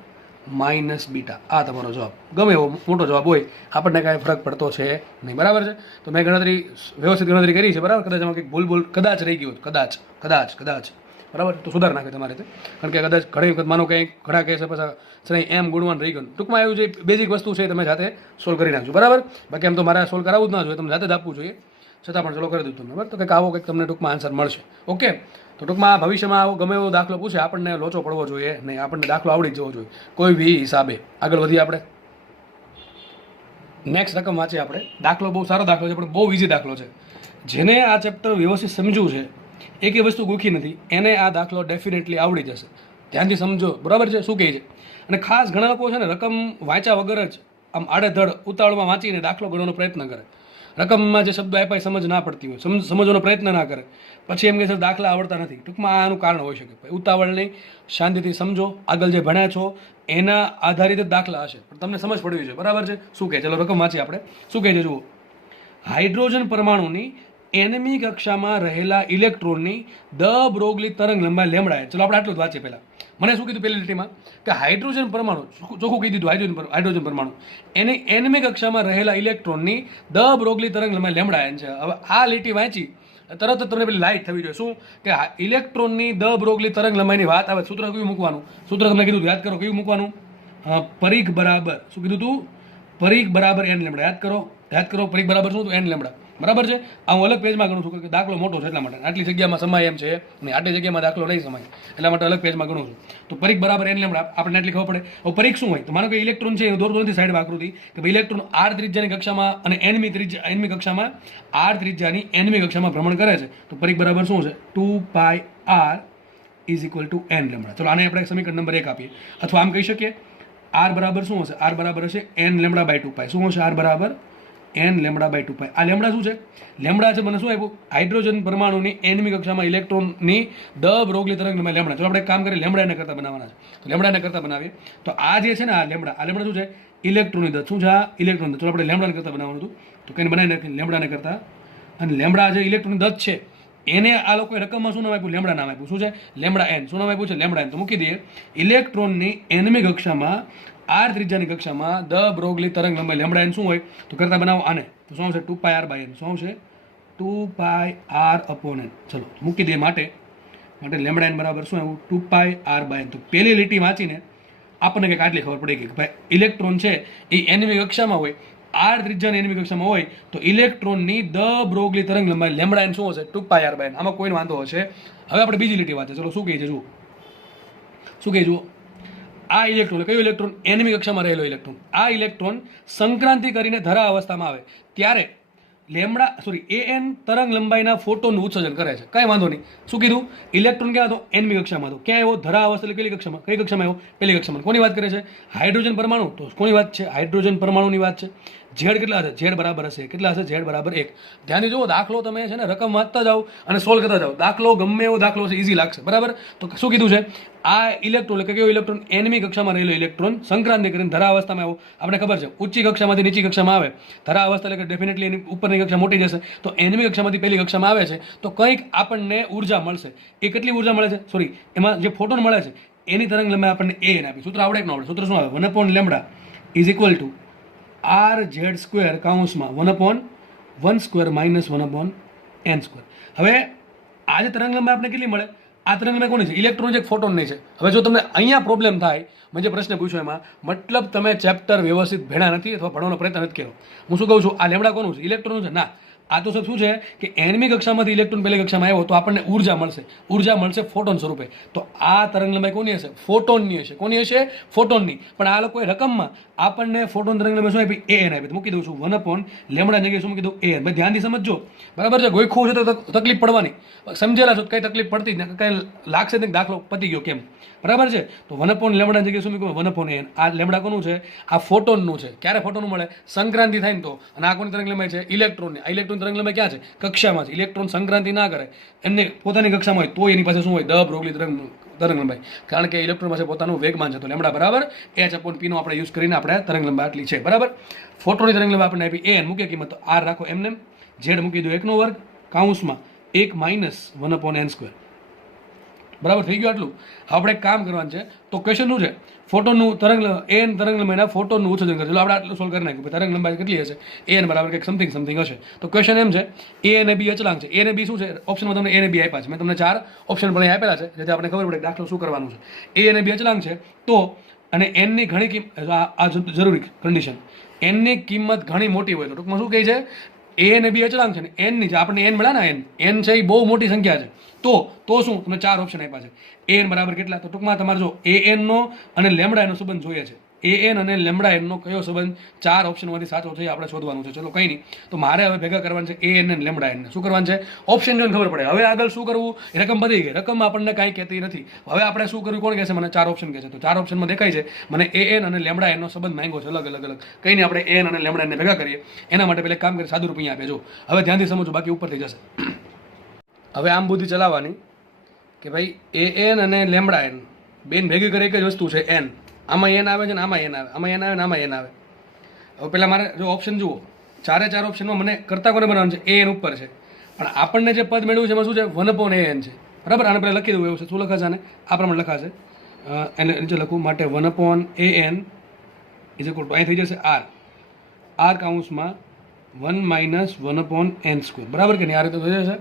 minus beta. આ તમારો જવાબ. ગમે એવો મોટો જવાબ હોય, આપણને કાંઈ ફરક પડતો છે નહીં, બરાબર છે. તો મેં ગણતરી વ્યવસ્થિત ગણતરી કરી છે, બરાબર. કદાચ એમાં કંઈક ભૂલ કદાચ રહી ગયું, કદાચ બરાબર, તો સુધાર નાખે તમારે. કારણ કે કદાચ ઘણી વખત માનો કંઈક ઘણા કહેશે પછી એમ ગુણવાનું રહી ગયું. ટૂંકમાં એવું જે બેઝિક વસ્તુ છે તમે જાતે સોલ્વ કરી નાખજો, બરાબર. બાકી એમ તો મારે સોલ્વ કરાવવું જ ના જોઈએ, તમે જાતે જ આપવું જોઈએ. છતાં પણ ચલો કરી દઉં તમને, બરાબર. તો કંઈક આવો કંઈક તમને ટૂંકમાં આન્સર મળશે. ઓકે, તો ટૂંકમાં ભવિષ્યમાં આવો ગમે એવો દાખલો પૂછે, આપણને લોચો પડવો જોઈએ નહીં, આપણને દાખલો આવડી જવો જોઈએ કોઈ બી હિસાબે. આગળ વધીએ આપણે. નેક્સ્ટ રકમ વાંચીએ આપણે. દાખલો બહુ સારો દાખલો છે, પણ બહુ ઇઝી દાખલો છે. જેને આ ચેપ્ટર વ્યવસ્થિત સમજવું છે, એક વસ્તુ ગોખી નથી, એને આ દાખલો ડેફિનેટલી આવડી જશે. ધ્યાનથી સમજો, બરાબર છે શું કહે છે. અને ખાસ ઘણા લોકો છે ને રકમ વાંચ્યા વગર જ આમ આડેધડ ઉતાવળમાં વાંચીને દાખલો ગણવાનો પ્રયત્ન કરે. રકમમાં જે શબ્દો આપ્યા એ સમજ ના પડતી હોય, સમજવાનો પ્રયત્ન ના કરે, પછી એમ કે સર દાખલા આવડતા નથી. ટૂંકમાં આનું કારણ હોઈ શકે. ઉતાવળ નહીં, શાંતિથી સમજો, આગળ જે ભણ્યા છો એના આધારિત જ દાખલા હશે, પણ તમને સમજ પડવી જોઈએ. બરાબર છે? શું કહે? ચલો રકમ વાંચીએ આપણે. શું કહે છે જુઓ, હાઇડ્રોજન પરમાણુની એનમી કક્ષામાં રહેલા ઇલેક્ટ્રોનની દ બ્રોગલી તરંગ લંબાઈ લેમડા. ચલો આપણે આટલું જ વાંચીએ પહેલા. મને શું કીધું પહેલી લીટીમાં કે હાઇડ્રોજન પરમાણુ, ચોખ્ખું કહી દીધું હાઇડ્રોજન પરમાણુ એની એનમી કક્ષામાં રહેલા ઇલેક્ટ્રોનની દ બ્રોગલી તરંગ લંબાઈ લેમડા એન છે. હવે આ લીટી વાંચી તરત જ તમને પેલી લાઇટ થવી જોઈએ. શું કે ઇલેક્ટ્રોનની દ બ્રોગલી તરંગ લંબાઈની વાત આવે, સૂત્ર કયું મૂકવાનું? સૂત્ર તમને કીધું યાદ કરો, કયું મૂકવાનું? પરિઘ બરાબર, શું કીધું તું? પરિઘ બરાબર એન લેમડા. યાદ કરો પરિઘ બરાબર શું હતું? N lambda. બરાબર છે? આ હું અલગ પેજમાં ગણું છું કે દાખલો મોટો છે એટલા માટે. આટલી જગ્યામાં સમાય એમ છે અને આટલી જગ્યામાં દાખલો નહીં સમાય, એટલા માટે અલગ પેજમાં ગણું છું. તો પરિઘ બરાબર એન લેમડા આપણને એટલી ખબર પડે. હવે પરિઘ શું હોય? તો માનો કે ઇલેક્ટ્રોન છે એ દોરતો નથી સાઈડમાં આકૃતિ, કે ભાઈ ઇલેક્ટ્રોન આર ત્રિજ્યાની કક્ષામાં અને એનમી કક્ષામાં આર ત્રિજ્યાની એનમી કક્ષામાં ભ્રમણ કરે છે. તો પરિઘ બરાબર શું છે? 2πr is equal to N lambda. ચલો આને આપણે સમીકરણ નંબર 1 આપીએ, અથવા આમ કહી શકીએ આર બરાબર શું હશે? આર બરાબર હશે એન લેમડા બાય 2π. શું હશે? આર બરાબર એન લેમડા બાય 2π. આ લેમડા શું છે? લેમડા છે મને શું આપ્યું? હાઇડ્રોજન પરમાણુની એનમી કક્ષામાં ઇલેક્ટ્રોનની દ બ્રોગલી તરંગ લંબાઈ લેમડા. ચલો આપણે એક કામ કરીએ, લેમડા એને કરતા બનાવવાના છે. તો લેમડા એને કરતા બનાવીએ. તો આ જે છે ને આ લેમડા શું છે? ઇલેક્ટ્રોનની દત. શું છે આ? ઇલેક્ટ્રોન દત. ચલો આપણે લેમડાને કરતા બનાવવાનું હતું, તો કંઈ બનાવી નાખીએ લેમડાને કરતા. અને લેમડા જે ઇલેક્ટ્રોનની દત છે એને આ લોકોએ રકમમાં શું નામ આપ્યું? લેમડા નામ આપ્યું. શું છે? Lambda N. શું નામ આપ્યું છે? Lambda N. તો મૂકી દઈએ. ઇલેક્ટ્રોનની એનમી કક્ષામાં આર ત્રિજ્યાની કક્ષામાં દ બ્રોગલી તરંગ લંબાઈ લેમડા એન શું હોય? તો કરતા બનાવો આને. તો શું આવશે? 2πr by N. શું આવશે? 2πr upon N. ચલો મૂકી દઈએ માટે લેમડા એન બરાબર શું આવ્યું? 2πr by N. તો પહેલી લીટી વાંચીને આપણને કંઈક આટલી ખબર પડી ગઈ કે ભાઈ ઇલેક્ટ્રોન છે એ એનમી કક્ષામાં હોય, આર ત્રિજ્યાની એનમી કક્ષામાં હોય, તો ઇલેક્ટ્રોનની દ બ્રોગલી તરંગ લંબાઈ લેમડા એન શું હશે? 2πr by N. આમાં કોઈને વાંધો હશે? હવે આપણે બીજી લીટી વાંચીએ. ચલો શું કહે છે જુઓ, શું કહે જુઓ, આ ઇલેક્ટ્રોન, કયો ઇલેક્ટ્રોન? એનમી કક્ષામાં રહેલો ઇલેક્ટ્રોન. આ ઇલેક્ટ્રોન સંક્રાંતિ કરીને ધરા અવસ્થામાં આવે ત્યારે એન તરંગ લંબાઈના ફોટોનનું ઉત્સર્જન કરે છે. કાંઈ વાંધો નહીં. શું કીધું? ઇલેક્ટ્રોન ક્યાં હતો? એનમી કક્ષામાં હતો. ક્યાં આવ્યો? ધરા અવસ્થા. એટલે પેલી કક્ષામાં. કઈ કક્ષામાં આવ્યો? પેલી કક્ષામાં. કોની વાત કરે છે? હાઇડ્રોજન પરમાણુ. તો કોની વાત છે? હાઇડ્રોજન પરમાણુની વાત છે. ઝેડ કેટલા હશે? ઝેડ બરાબર હશે કેટલા હશે? ઝેડ બરાબર 1. ધ્યાનથી જુઓ, દાખલો તમે છે ને રકમ વાંચતા જાઓ અને સોલ્વ કરતા જાઓ. દાખલો ગમે એવો દાખલો છે, ઇઝી લાગશે. બરાબર? તો શું કીધું છે? આ ઇલેક્ટ્રોન એટલે કયો ઇલેક્ટ્રોન? એનમી કક્ષામાં રહેલો ઇલેક્ટ્રોન સંક્રાંતિ કરીને ધરા અવસ્થામાં આવ્યો. આપણે ખબર છે ઊંચી કક્ષામાંથી નીચી કક્ષામાં આવે. ધરા અવસ્થા એટલે કે ડેફિનેટલી એની ઉપરની કક્ષા મોટી જશે. તો એનમી કક્ષામાંથી પહેલી કક્ષામાં આવે છે તો કંઈક આપણને ઉર્જા મળશે. એ કેટલી ઉર્જા મળે છે? સોરી, એમાં જે ફોટોન મળે છે એની તરંગ લંબાઈ આપણને એ આપી. સૂત્ર આવડે કે ન આવડે? સૂત્ર શું આવે? 1/λ is equal to RZ square કાઉન્સમાં 1/1² માઇનસ 1/n². હવે આ જે તરંગ લંબાઈ આપણે કેટલી મળે? આ તરંગ લંબાઈ કોની છે? ઇલેક્ટ્રોન છે, ફોટોન નહીં છે. હવે જો તમને અહીંયા પ્રોબ્લેમ થાય, મેં જે પ્રશ્ન પૂછ્યો એમાં મતલબ તમે ચેપ્ટર વ્યવસ્થિત ભણ્યા નથી અથવા ભણવાનો પ્રયત્ન નથી કર્યો. હું શું કહું છું? આ લેમડા કોનું છે? ઇલેક્ટ્રોન છે. ના, આ તો શું છે કે એનમી કક્ષામાંથી ઇલેક્ટ્રોન પહેલી કક્ષામાં આવ્યો તો આપણને ઉર્જા મળશે ફોટોન સ્વરૂપે. તો આ તરંગ લંબાઈ કોની હશે? ફોટોનની હશે. કોની હશે? ફોટોનની. પણ આ લોકોએ રકમમાં આપણને ફોટોન તરંગ લંબાઈ શું આપી? an આપી. મૂકી દઉં છું 1/λ જગ્યાએ શું મૂકી દઉં? an. ભાઈ ધ્યાનથી સમજજો. બરાબર છે? ગોઈખું છે તો તકલીફ પડવાની. સમજેલા છો કઈ તકલીફ પડતી જ કઈ લાગશે નહીં, દાખલો પતી ગયો કેમ? બરાબર છે? તો 1/λ જગ્યાએ શું મૂક્યું? 1/n. આ લેમડા કોનું છે? આ ફોટોનનું છે. ક્યારે ફોટોનનું મળે? સંક્રાંતિ થાય ને તો. અને આ કોની તરંગ લંબાઈ છે? ઇલેક્ટ્રોનની. આ ઇલેક્ટ્રોન તરંગ લંબાઈ ક્યાં છે? કક્ષામાં છે. ઇલેક્ટ્રોન સંક્રાંતિ ના કરે, એમને પોતાની કક્ષામાં હોય તો એની પાસે શું હોય? દ બ્રોગલી તરંગ લંબાઈ. કારણ કે ઇલેક્ટ્રોન પાસે પોતાનું વેગમાન છે. તો લેમડા બરાબર h/p નો આપણે યુઝ કરીને આપણે તરંગ લંબાઈ આટલી છે. બરાબર? ફોટોની તરંગ લંબાઈ આપણને આપી an. મૂકીએ કિંમત તો r રાખો એમને. ઝેડ મૂકી દો 1/2 કાઉન્સમાં 1 માઇનસ 1/n². બરાબર થઈ ગયું આટલું? આપણે એક કામ કરવાનું છે. તો ક્વેશ્ચન શું છે? ફોટોનનું તરંગ લંબાઈના ફોટોનનું ઉત્સર્જન કરે. ચલો આપણે આટલું સોલ્વ કરી નાખ્યું. તરંગ લંબાઈ કેટલી હશે? an બરાબર કંઈક સમથિંગ હશે. તો ક્વેશ્ચન એમ છે a અને b અચળાંક છે. a અને b શું છે? ઓપ્શનમાં તમને a અને b આપ્યા છે. મેં તમને 4 ઓપ્શન પણ અહીં આપેલા છે જેથી આપણે ખબર પડે દાખલો શું કરવાનું છે. a અને b અચળાંક છે તો અને n ની ઘણી કિંમત, આ જરૂરી કન્ડિશન, n ની કિંમત ઘણી મોટી હોય તો ટૂંકમાં શું કહે છે? a અને b અચળાંક છે ને n ની છે, આપણે n મળ્યા ને n છે એ બહુ મોટી સંખ્યા છે. તો શું તમને 4 ઓપ્શન આપ્યા છે. an બરાબર કેટલા? તો ટૂંકમાં તમારે જો an નો અને લેમડા નો સંબંધ જોઈએ છે. એ એન અને લેમડા એનનો કયો સંબંધ 4 ઓપ્શનમાંથી સાચો છે આપણે શોધવાનું છે. ચલો કંઈ નહીં, તો મારે હવે ભેગા કરવાનું છે એ એન અને લેમડા એનને. શું કરવાનું છે? ઓપ્શન જોઈને ખબર પડે. હવે આગળ શું કરવું? રકમ પતી ગઈ. રકમ આપણને કાંઈ કહેતી નથી. હવે આપણે શું કરવું? કોણ કહેશે? મને 4 ઓપ્શન કહે છે. તો 4 ઓપ્શનમાં દેખાય છે મને એ એન અને લેમડા એનનો સંબંધ માંગ્યો છે અલગ અલગ. કંઈ નહીં, આપણે એ એન અને લેમડા એનને ભેગા કરીએ. એના માટે પહેલાં કામ કરીએ, સાદું રૂપ અહીંયા આપે. જો હવે ધ્યાનથી સમજો, બાકી ઉપર થઈ જશે. હવે આમ બુદ્ધિ ચલાવવાની કે ભાઈ એ એન અને લેમડા એન બેન ભેગી કરી એક જ વસ્તુ છે એન. આમાં એન આવે છે ને આમાં એન આવે, આમાં એન આવે ને આમાં એન આવે. હવે પહેલાં મારે જો ઓપ્શન જુઓ, 4 ઓપ્શનમાં મને કરતા કોને બનાવવાનું છે? એ એન ઉપર છે. પણ આપણને જે પદ મેળવ્યું છે એમાં શું છે? 1/an છે. બરાબર, આને પહેલાં લખી દઉં એવું છે. શું લખાશે આને? આ પ્રમાણે લખાશે. એને નીચે લખું માટે 1/an ઇઝ ઇક્વલ ટુ અહીં થઈ જશે આર કાઉન્સમાં 1 - 1/n². બરાબર કે નહીં? આ રીતે થઈ જશે.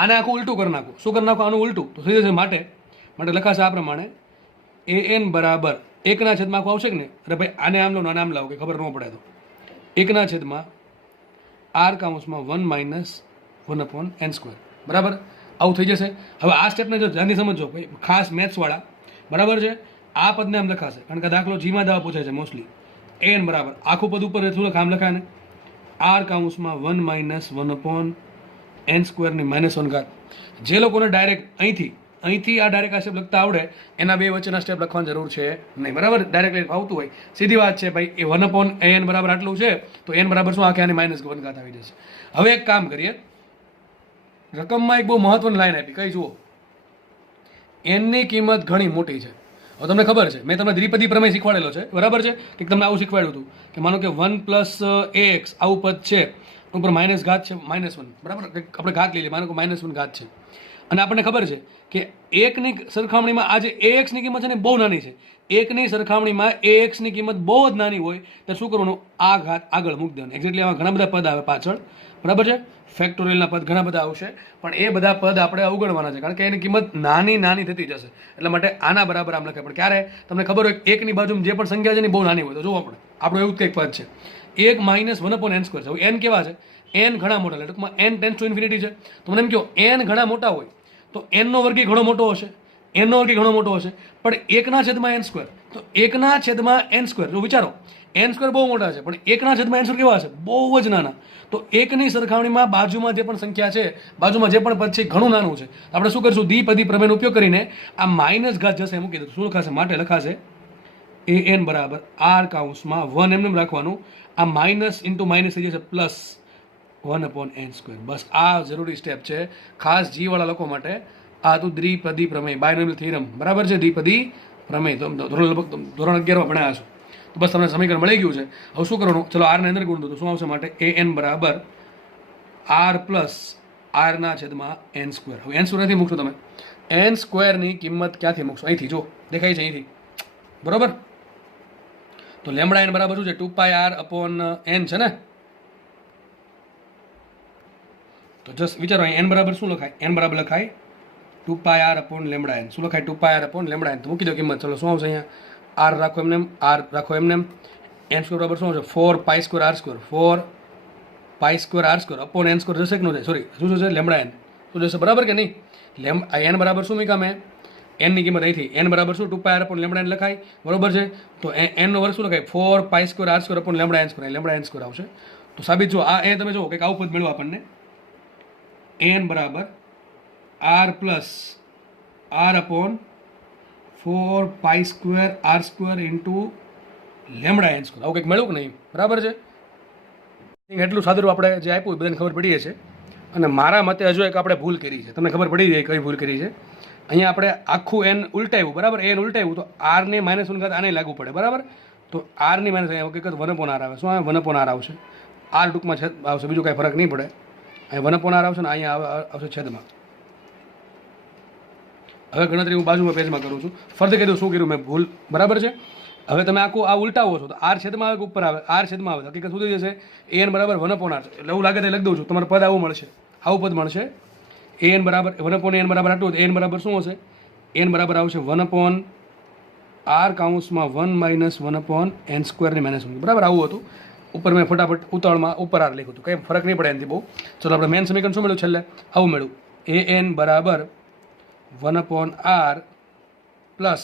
આને આખું ઉલટું કરી નાખું. શું કરી નાખું? આનું ઉલટું તો થઈ જશે માટે લખાશે આ પ્રમાણે એ એન બરાબર 1/, આખું આવશે કે ને? અરે ભાઈ આને આમ લો, આને આમ લાવો કે ખબર ન પડે. તો 1/, આર કાઉન્સમાં 1 - 1/n². બરાબર, આવું થઈ જશે. હવે આ સ્ટેપને જો ધ્યાનથી સમજો ભાઈ, ખાસ મેથ્સવાળા, બરાબર છે. આ પદને આમ લખાશે, કારણ કે દાખલો જીમાં દાવા પૂછે છે મોસ્ટલી. એન બરાબર આખું પદ ઉપર શું લખા? આમ લખાય ને આર કાઉન્સમાં 1 - 1/n². જે લોકોને ડાયરેક્ટ અહીંથી આ ડાયરેક્ટ આ સ્ટેપ લખતા આવડે એના બે વચ્ચેના સ્ટેપ લખવાની જરૂર છે નહીં. બરાબર, ડાયરેક્ટ આવતું હોય સીધી વાત છે ભાઈ. એ 1/an બરાબર આટલું છે તો એન બરાબર શું? આખે આની -1 આવી જશે. હવે એક કામ કરીએ, રકમમાં એક બહુ મહત્વની લાઈન આપી. કઈ જુઓ, એનની કિંમત ઘણી મોટી છે. હવે તમને ખબર છે, મેં તમને દ્વિપદી પ્રમેય શીખવાડેલો છે. બરાબર છે કે તમને આવું શીખવાડ્યું હતું કે માનો કે 1 + ax આવું પદ છે, ઉપર માઇનસ ઘાત છે -1. બરાબર, આપણે ઘાત લઈ લઈએ, માનો કે -1 ઘાત છે. અને આપણને ખબર છે કે એકની સરખામણીમાં આ જે એક્સની કિંમત છે ને બહુ નાની છે. એકની સરખામણીમાં એક્સની કિંમત બહુ જ નાની હોય તો શું કરવાનું? આ ઘાત આગળ મૂકી દેવાનું. એક્ઝેક્ટલી આમાં ઘણા બધા પદ આવે પાછળ. બરાબર છે, ફેક્ટોરિયલના પદ ઘણા બધા આવશે, પણ એ બધા પદ આપણે અવગણવાના છે, કારણ કે એની કિંમત નાની થતી જશે. એટલા માટે આના બરાબર આમ લખાય. પણ ક્યારે તમને ખબર હોય એકની બાજુમાં જે પણ સંખ્યા છે ને બહુ નાની હોય તો જુઓ આપણું એવું જ કંઈક પદ છે 1 - 1/n². હવે એન કેવા છે? એન ઘણા મોટા, એટલે ટૂંકમાં n ટેન્સ ટુ ઇન્ફિનિટી છે. તો મને એમ કહો એન ઘણા મોટા હોય તો એનનો વર્ગ ઘણો મોટો હશે, એનનો વર્ગ ઘણો મોટો હશે. પણ 1/n², તો 1/n², જો વિચારો n² બહુ મોટા છે, પણ 1/n² કેવા હશે? બહુ જ નાના. તો એકની સરખામણીમાં બાજુમાં જે પણ સંખ્યા છે, બાજુમાં જે પણ પદ છે ઘણું નાનું છે. આપણે શું કરીશું? દ્વિપદી પ્રમેયનો ઉપયોગ કરીને આ માઇનસ ઘાત જશે મૂકી દઉં. શું લખાશે? માટે લખાશે એ એન બરાબર આર કાઉન્સમાં 1 એમ રાખવાનું. આ માઇનસ ઇન્ટુ માઇનસ થઈ જશે +1/n². બસ આ જરૂરી સ્ટેપ છે ખાસ જીવાળા લોકો માટે. આ હતું દ્વિપદી પ્રમેય, બાયનોમિયલ થિયરમ. બરાબર છે, દ્વિપદી પ્રમેય. તો ધોરણ 11માં ભણ્યા છો. તો બસ તમને સમીકરણ મળી ગયું છે. હવે શું કરવાનું? ચલો આરને અંદર ગુણ દો તો શું આવશે? માટે એ એન બરાબર આર પ્લસ r/n². હવે n² નથી મૂકશો તમે. n² ની કિંમત ક્યાંથી મૂકશો? અહીંથી જો દેખાય છે, અહીંથી. બરાબર, તો લેમડા એન બરાબર શું છે? 2πr/n છે ને. તો જસ્ટ વિચારો, અહીં n બરાબર શું લખાય? n બરાબર લખાય 2πr/λn. શું લખાય? 2πr/λn. તો મૂકી દો કિંમત. ચલો શું આવશે? અહીંયા આર રાખો એમને, આર રાખો એમને. n² બરાબર શું આવશે? 4π²r². 4π²r²/n² જશે કે ન જાય? સોરી, શું જશે? લેમડા એન શું જશે? બરાબર કે નહીં? n બરાબર શું મૂક્યા મેં? n ની કિંમત અહીંથી n બરાબર શું? 2πr/λn લખાય. બરોબર છે, તો n નો વર્ગ શું લખાય? 4π²r²/λn². લેમડા n² આવશે. તો સાબિત જો આ એ તમે જુઓ કંઈક આવું પદ મેળવો આપણને. n બરાબર r plus r/4π²r² into lambda n². આવું કંઈક મેળવું કે નહીં? બરાબર છે. એટલું સાદું આપણે જે આપ્યું બધાને ખબર પડી છે. અને મારા મતે હજુ એક આપણે ભૂલ કરી છે. તમને ખબર પડી જાય કઈ ભૂલ કરી છે? અહીંયા આપણે આખું એન ઉલટાવ્યું. બરાબર, એન ઉલટાવ્યું તો r ને -1 ઘાત આને લાગુ પડે. બરાબર, તો r ની માઇનસ હકીકત 1/r આવે. શું આવે? 1/r આવશે. r ટૂંકમાં છેદ આવશે, બીજું કાંઈ ફરક નહીં પડે. અહીંયા 1/r આવશે ને અહીંયા આવશે છેદમાં. હવે ગણતરી હું બાજુમાં પેજમાં કરું છું. ફરતે કહી દઉં શું કર્યું મેં ભૂલ. બરાબર છે. હવે તમે આખું આ ઉલટાવો છો તો r છેદમાં આવે કે ઉપર આવે? r છેદમાં આવે. હકીકત શું થઈ જશે? an બરાબર 1/r. એટલે એવું લાગે તો લખી દઉં છું. તમારે પદ આવું મળશે, આવું પદ મળશે. an બરાબર 1/n બરાબર આટલું. n બરાબર શું હશે? n બરાબર આવશે 1/r કાઉન્સમાં 1 - 1/n² ની -1. બરાબર, આવું હતું. ઉપર મેં ફટાફટ ઉતાવળમાં ઉપર r લખ્યું હતું. કંઈ ફરક નહીં પડે એનાથી બહુ. ચલો આપણે મેન સમીકરણ શું મળ્યું છેલ્લે? આવું મળ્યું. an બરાબર 1/r પ્લસ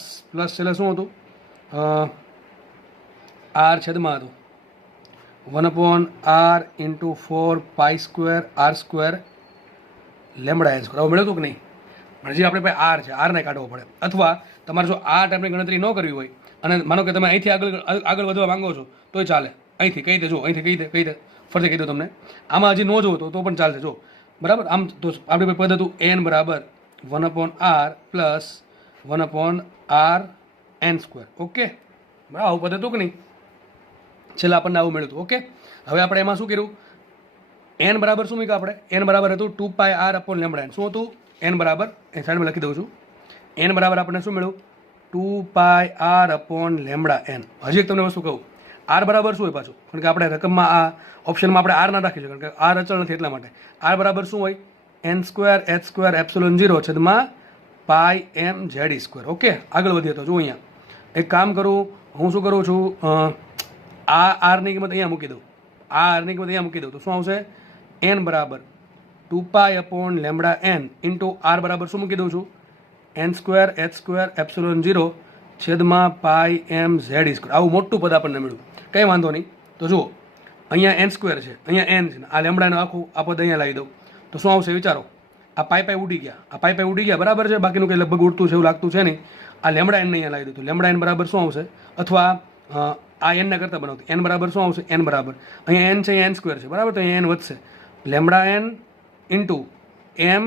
છેલ્લે શું હતું? આર છેદમાં હતું 1/r into 4π² r² lambda N square. હવે મળ્યું હતું કે નહીં? પણ જે આપણે પાસે આર છે, આરને કાઢવો પડે. અથવા તમારે જો આ ટાઈપની ગણતરી ન કરવી હોય અને માનો કે તમે અહીંથી આગળ વધવા માંગો છો તોય ચાલે. અહીંથી કહી દે, જો અહીંથી કહી દે ફરતી કહી દો તમને. આમાં હજી ન જોવું તો પણ ચાલશે. જો બરાબર, આમ તો આપણી પાસે પદ હતું એન બરાબર 1/r plus 1/r n². Okay, બરાબર, આવું પદ હતું કે નહીં? છેલ્લા આપણને આવું મળ્યું હતું. ઓકે, હવે આપણે એમાં શું કર્યું? એન બરાબર શું મૂક્યું આપણે? એન બરાબર હતું 2πr/λ. શું હતું? એન બરાબર, એ સાઈડમાં લખી દઉં છું. એન બરાબર આપણને શું મળ્યું? 2πr/λ. હજી એક તમને વસ્તુ કહું, આર બરાબર શું હોય પાછું? કારણ કે આપણે રકમમાં આ ઓપ્શનમાં આપણે આર ના રાખી છે, કારણ કે આર અચળ નથી એટલા માટે. આર બરાબર શું હોય? n²h²ε0 છેદમાં πmz². ઓકે, આગળ વધીએ તો જો અહીંયા એક કામ કરું, હું શું કરું છું, આ આરની કિંમત અહીંયા મૂકી દઉં. આ આરની કિંમત અહીંયા મૂકી દઉં તો શું આવશે? એન બરાબર 2π/λn ઇન્ટુ આર બરાબર શું મૂકી દઉં છું? n²h²ε0 છેદમાં πmz². આવું મોટું પદ આપણને મળ્યું. કંઈ વાંધો નહીં. તો જુઓ, અહીંયા n² છે, અહીંયા n છે, આ લેમડાનું આખું આ પદ અહીંયા લાવી દઉં તો શું આવશે વિચારો? આ પાઈ ઉડી ગયા, આ પાઈ ઉડી ગયા, બરાબર છે. બાકીનું કંઈ લગભગ ઉડતું છે એવું લાગતું છે નહીં. આ લેમડા એન અહીંયા લાવી દઉં તો લેમડા એન બરાબર શું આવશે? અથવા આ એનના કરતાં બનાવતું એન બરાબર શું આવશે? એન બરાબર અહીંયા એન છે, અહીંયા n² છે, બરાબર, તો અહીંયા એન વધશે. Lambda N into M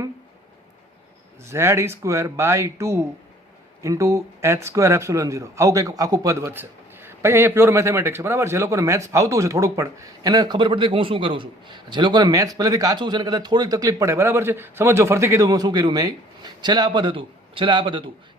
z²/2 into h²ε0. આવું કંઈક આખું પદ વધશે. ભાઈ અહીંયા પ્યોર મેથેમેટિક્સ છે, બરાબર. જે લોકોને મેથ્સ ફાવતું છે થોડુંક પણ એને ખબર પડતી કે હું શું કરું છું. જે લોકોને મેથ્સ પહેલેથી કાચું છે ને કદાચ થોડીક તકલીફ પડે, બરાબર છે, સમજો. ફરતી કીધું હું શું કર્યું મેં. છેલ્લે આ પદ હતું,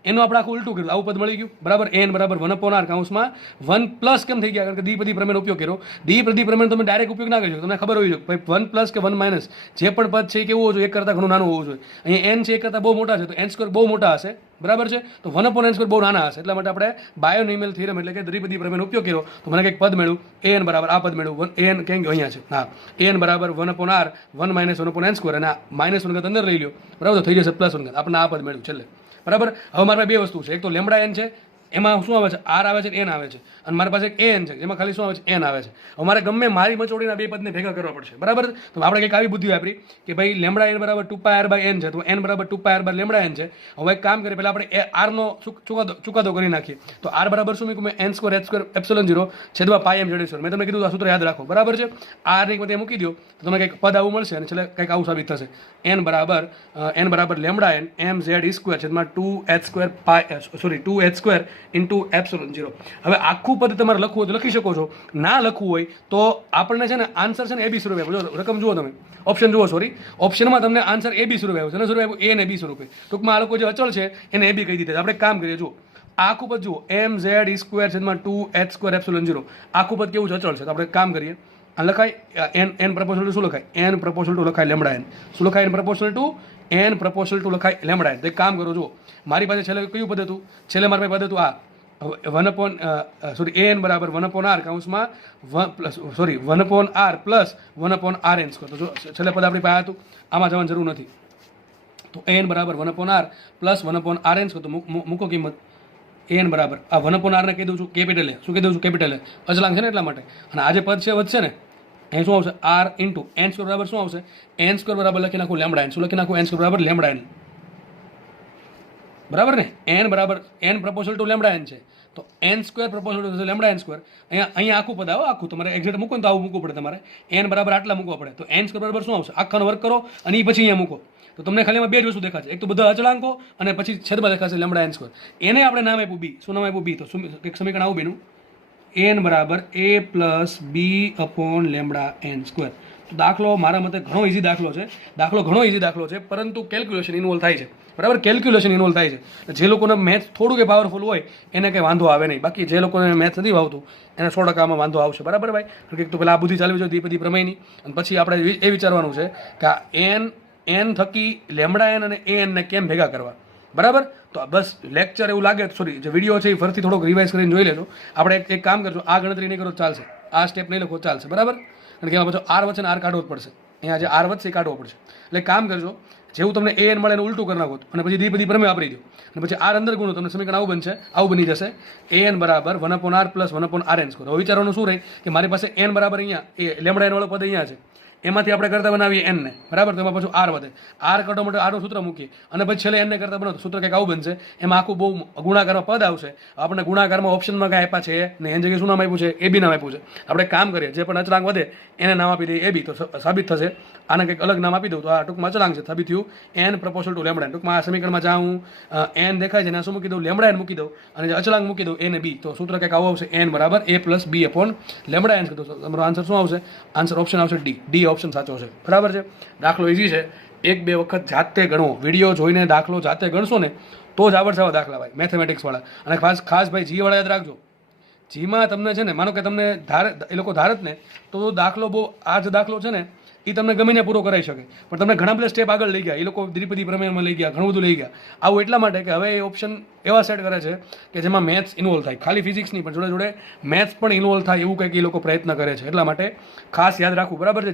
એનું આપણે આખું ઉલટું કર્યું. આવું પદ મળી ગયું, બરાબર. એન બરાબર 1/r કૌંસમાં 1+ કેમ થઈ ગયા? કારણ કે દ્વિપદી પ્રમેયનો ઉપયોગ કર્યો. દ્વિપદી પ્રમેયનો તમે ડાયરેક્ટ ઉપયોગ ના કરી શકો. તમને ખબર હોવી જોઈએ ભાઈ 1+ કે 1- જે પણ પદ છે એ કેવું હોવું જોઈએ? એક કરતાં ઘણું નાનું હોવું જોઈએ. અહીંયા એન છે એક કરતાં બહુ મોટા છે, તો n² બહુ મોટા હશે, બરાબર છે. તો 1/n² બહુ નાના હશે. એટલા માટે આપણે બાયોનોમિયલ થિયરમ એટલે કે દ્વિપદી પ્રમેયનો ઉપયોગ કર્યો. તો મને કંઈક પદ મળ્યું, એન બરાબર આ પદ મળ્યું. એન કેમ કે અહીંયા છે, હા, એન બરાબર 1/r 1 - 1/n², અને -1 ગત અંદર લઈ લ્યો, બરાબર, તો થઈ જશે +1 ગત. આપણને આ પદ મળ્યું છેલ્લે, બરાબર. હવે મારી પાસે બે વસ્તુ છે. એક તો લેમડા એન છે, એમાં શું આવે છે? આર આવે છે, એન આવે છે. અને મારી પાસે એક એન છે, જેમાં ખાલી શું આવે છે? એન આવે છે. હવે મારે ગમે મારી મચોડીના બે પદને ભેગા કરવા પડશે, બરાબર. તો આપણે કંઈક આવી બુદ્ધિ વાપરી કે ભાઈ લેમડા એન બરાબર 2πr/n છે, તો એન બરાબર 2πr/λn છે. હવે એક કામ કરીએ, પહેલાં આપણે આરનો ચુકાદો કરી નાખીએ. તો આર બરાબર શું મૂક્યું મેં? n²h²ε0 છેદમાં πmz². મેં તમને કીધું આ સૂત્ર યાદ રાખો, બરાબર છે. આરની કિંમત મૂકી દો તો તમને કંઈક પદ આવું મળશે અને છેલ્લે કંઈક આવું સાબિત થશે. n બરાબર લેમડા એન mz² છેદમાં 2h² ઇન્ટુ ε0. હવે આખું પદ તમારે લખવું હોય તો લખી શકો છો, ના લખવું હોય તો આપણને છે ને આન્સર છે ને AB સ્વરૂપે આવ્યો. રકમ જુઓ તમે, ઓપ્શન જુઓ, સોરી, ઓપ્શનમાં તમને આન્સર AB સ્વરૂપે આવ્યો છે. સ્વરૂપ આવ્યું A અને B સ્વરૂપે. ટૂંકમાં આ લોકો જે અચળ છે એને AB કહી દીધા. આપણે કામ કરીએ, જુઓ આ આખું પદ જુઓ, mz² છેદમાં 2h² આખું પદ કેવું છે? અચળ છે. તો આપણે કામ કરીએ, આ લખાય n પ્રપોઝલ ટુ શું લખાય? n પ્રપોઝલ ટુ લખાય લેમડા એન. શું લખાય? n પ્રપોઝલ ટુ લખાય લેમડા એન. તો એક કામ કરો, જુઓ મારી પાસે છેલ્લે કયું પદ હતું? છેલ્લે મારી પાસે પદ હતું આ an બરાબર 1/r કૌંસમાં 1/r પ્લસ 1/rn². તો જો છેલ્લે પદ આપણી પાસે હતું, આમાં જવાની જરૂર નથી. તો an બરાબર 1/r પ્લસ 1/rn². તો મૂકો કિંમત. an બરાબર આ 1/r ને કહી દઉં છું કેપિટલ એ. શું કહી દઉં છું? કેપિટલ એ. અચળાંક છે ને એટલા માટે. અને આ જે પદ છે વધશે ને, અહીં શું આવશે? r ઇન્ટુ n² બરાબર શું આવશે? n² બરાબર લખી નાખું લેમડા એન. શું લખી નાખું? n² બરાબર લેમડા એન, બરાબર ને. n બરાબર n proportional to lambda N છે, તો n² proposal to lambda n². અહીંયા આખું પદ આવો, આખું તમારે એક્ઝેક્ટ મૂકો ને તો આવું મૂકવું પડે તમારે. n બરાબર આટલા મૂકવા પડે. તો n² બરાબર શું આવશે? આખાનો વર્ગ કરો અને એ પછી અહીંયા મૂકો. તો તમને ખાલી એમાં બે જ વસ્તુ દેખાશે. એક તો બધા અચળાંકો અને પછી છેદમાં દેખાશે લેમડા n². એને આપણે નામ આપ્યું બી. શું નામ આપ્યું? બી. તો એક સમીકરણ આવું બેનું, n બરાબર a પ્લસ b/λn². તો દાખલો મારા મતે ઘણો ઇઝી દાખલો છે. ઘણો ઇઝી દાખલો છે, પરંતુ કેલ્ક્યુલેશન ઇન્વોલ્વ થાય છે, બરાબર. કેલ્ક્યુલેશન ઇન્વોલ્વ થાય છે. જે લોકોને મેથ્સ થોડું કે પાવરફુલ હોય એને કંઈ વાંધો આવે નહીં. બાકી જે લોકોને મેથ્સ નથી આવતું એને 100% વાંધો આવશે, બરાબર ભાઈ. કારણ કે તો પહેલાં આ બુદ્ધિ ચાલવી જોઈએ દ્વિપદી પ્રમેયની, અને પછી આપણે એ વિચારવાનું છે કે આ n થકી લેમડા એન અને an ને કેમ ભેગા કરવા, બરાબર. તો બસ લેક્ચર એવું લાગે, સોરી, જે વિડીયો છે એ ફરીથી થોડોક રિવાઇઝ કરીને જોઈ લેજો. આપણે એક કામ કરજો, આ ગણતરી નહીં કરો ચાલશે, આ સ્ટેપ નહીં લખો ચાલશે, બરાબર. કારણ કે એમાં પાછો આર વચ્ચે આર કાઢવો જ પડશે. અહીંયા જે આર વચ્ચે કાઢવો પડશે. એટલે કામ કરજો, જેવું તમને એ એન મળે એનું ઉલટું કરી નાખો અને પછી દ્વિપદી પ્રમેય વાપરી દો અને પછી આર અંદર ગુણો, તમને સમીકરણ આવું બનશે, આવું બની જશે એ એન બરાબર 1/r + 1/r n સ્ક્વેર. હવે વિચારવાનું શું રહે કે મારી પાસે એન બરાબર અહીંયા એ લેમડા એન વાળો પદ અહીંયા છે, એમાંથી આપણે કરતા બનાવીએ n ને, બરાબર. તો એમાં પાછું આર વધે, આર કાઢવા માટે આરનું સૂત્ર મૂકીએ અને પછી છેલ્લે n ને કરતા બનાવો તો સૂત્ર કંઈક આવું બનશે. એમાં આખું બહુ ગુણાકારમાં પદ આવશે. આપણે ગુણાકારમાં ઓપ્શનમાં કાંઈ આપ્યા છે ને એની જગ્યાએ શું નામ આપ્યું છે, એ બી નામ આપ્યું છે. આપણે કામ કરીએ, જે પણ અચળાંક વધે એને નામ આપી દઈએ એ બી, તો સાબિત થશે. આને કંઈક અલગ નામ આપી દઉં તો આ ટૂંકમાં અચળાંક છે, સાબિત થયું n પ્રપોર્શનલ ટુ લેમડા. ટૂંકમાં આ સમીકરણમાં જ્યાં હું n દેખાય છે ને શું મૂકી દઉં, લેમડા n મૂકી દઉં અને જે અચળાંક મૂકી દઉં a ને b, તો સૂત્ર કંઈક આવું આવશે n બરાબર a + b/લેમડા n. તો તમારો આન્સર શું આવશે, આન્સર ઓપ્શન આવશે ડી ઓપ્શન સાચો છે. બરાબર છે. દાખલો ઇઝી છે, 1-2 વખત જાતે ગણવો, વિડીયો જોઈને દાખલો જાતે ગણશો ને તો જ આવડશે આવા દાખલા ભાઈ, મેથેમેટિક્સ વાળા. અને ખાસ ભાઈ જી વાળા યાદ રાખજો, જીમાં તમને છે ને, માનો કે તમને એ લોકો ધારત ને તો દાખલો બહુ, આ જે દાખલો છે ને એ તમને ગમીને પૂરો કરાવી શકે, પણ તમને ઘણા બધા સ્ટેપ આગળ લઈ ગયા એ લોકો, દ્વિપદી પ્રમેયમાં લઈ ગયા, ઘણું બધું લઈ ગયા. આવું એટલા માટે કે હવે એ ઓપ્શન એવા સેટ કરે છે કે જેમાં મેથ્સ ઇન્વોલ્વ થાય, ખાલી ફિઝિક્સ નહીં પણ જોડે જોડે મેથ્સ પણ ઇન્વોલ્વ થાય એવું કંઈક એ લોકો પ્રયત્ન કરે છે. એટલા માટે ખાસ યાદ રાખવું. બરાબર છે.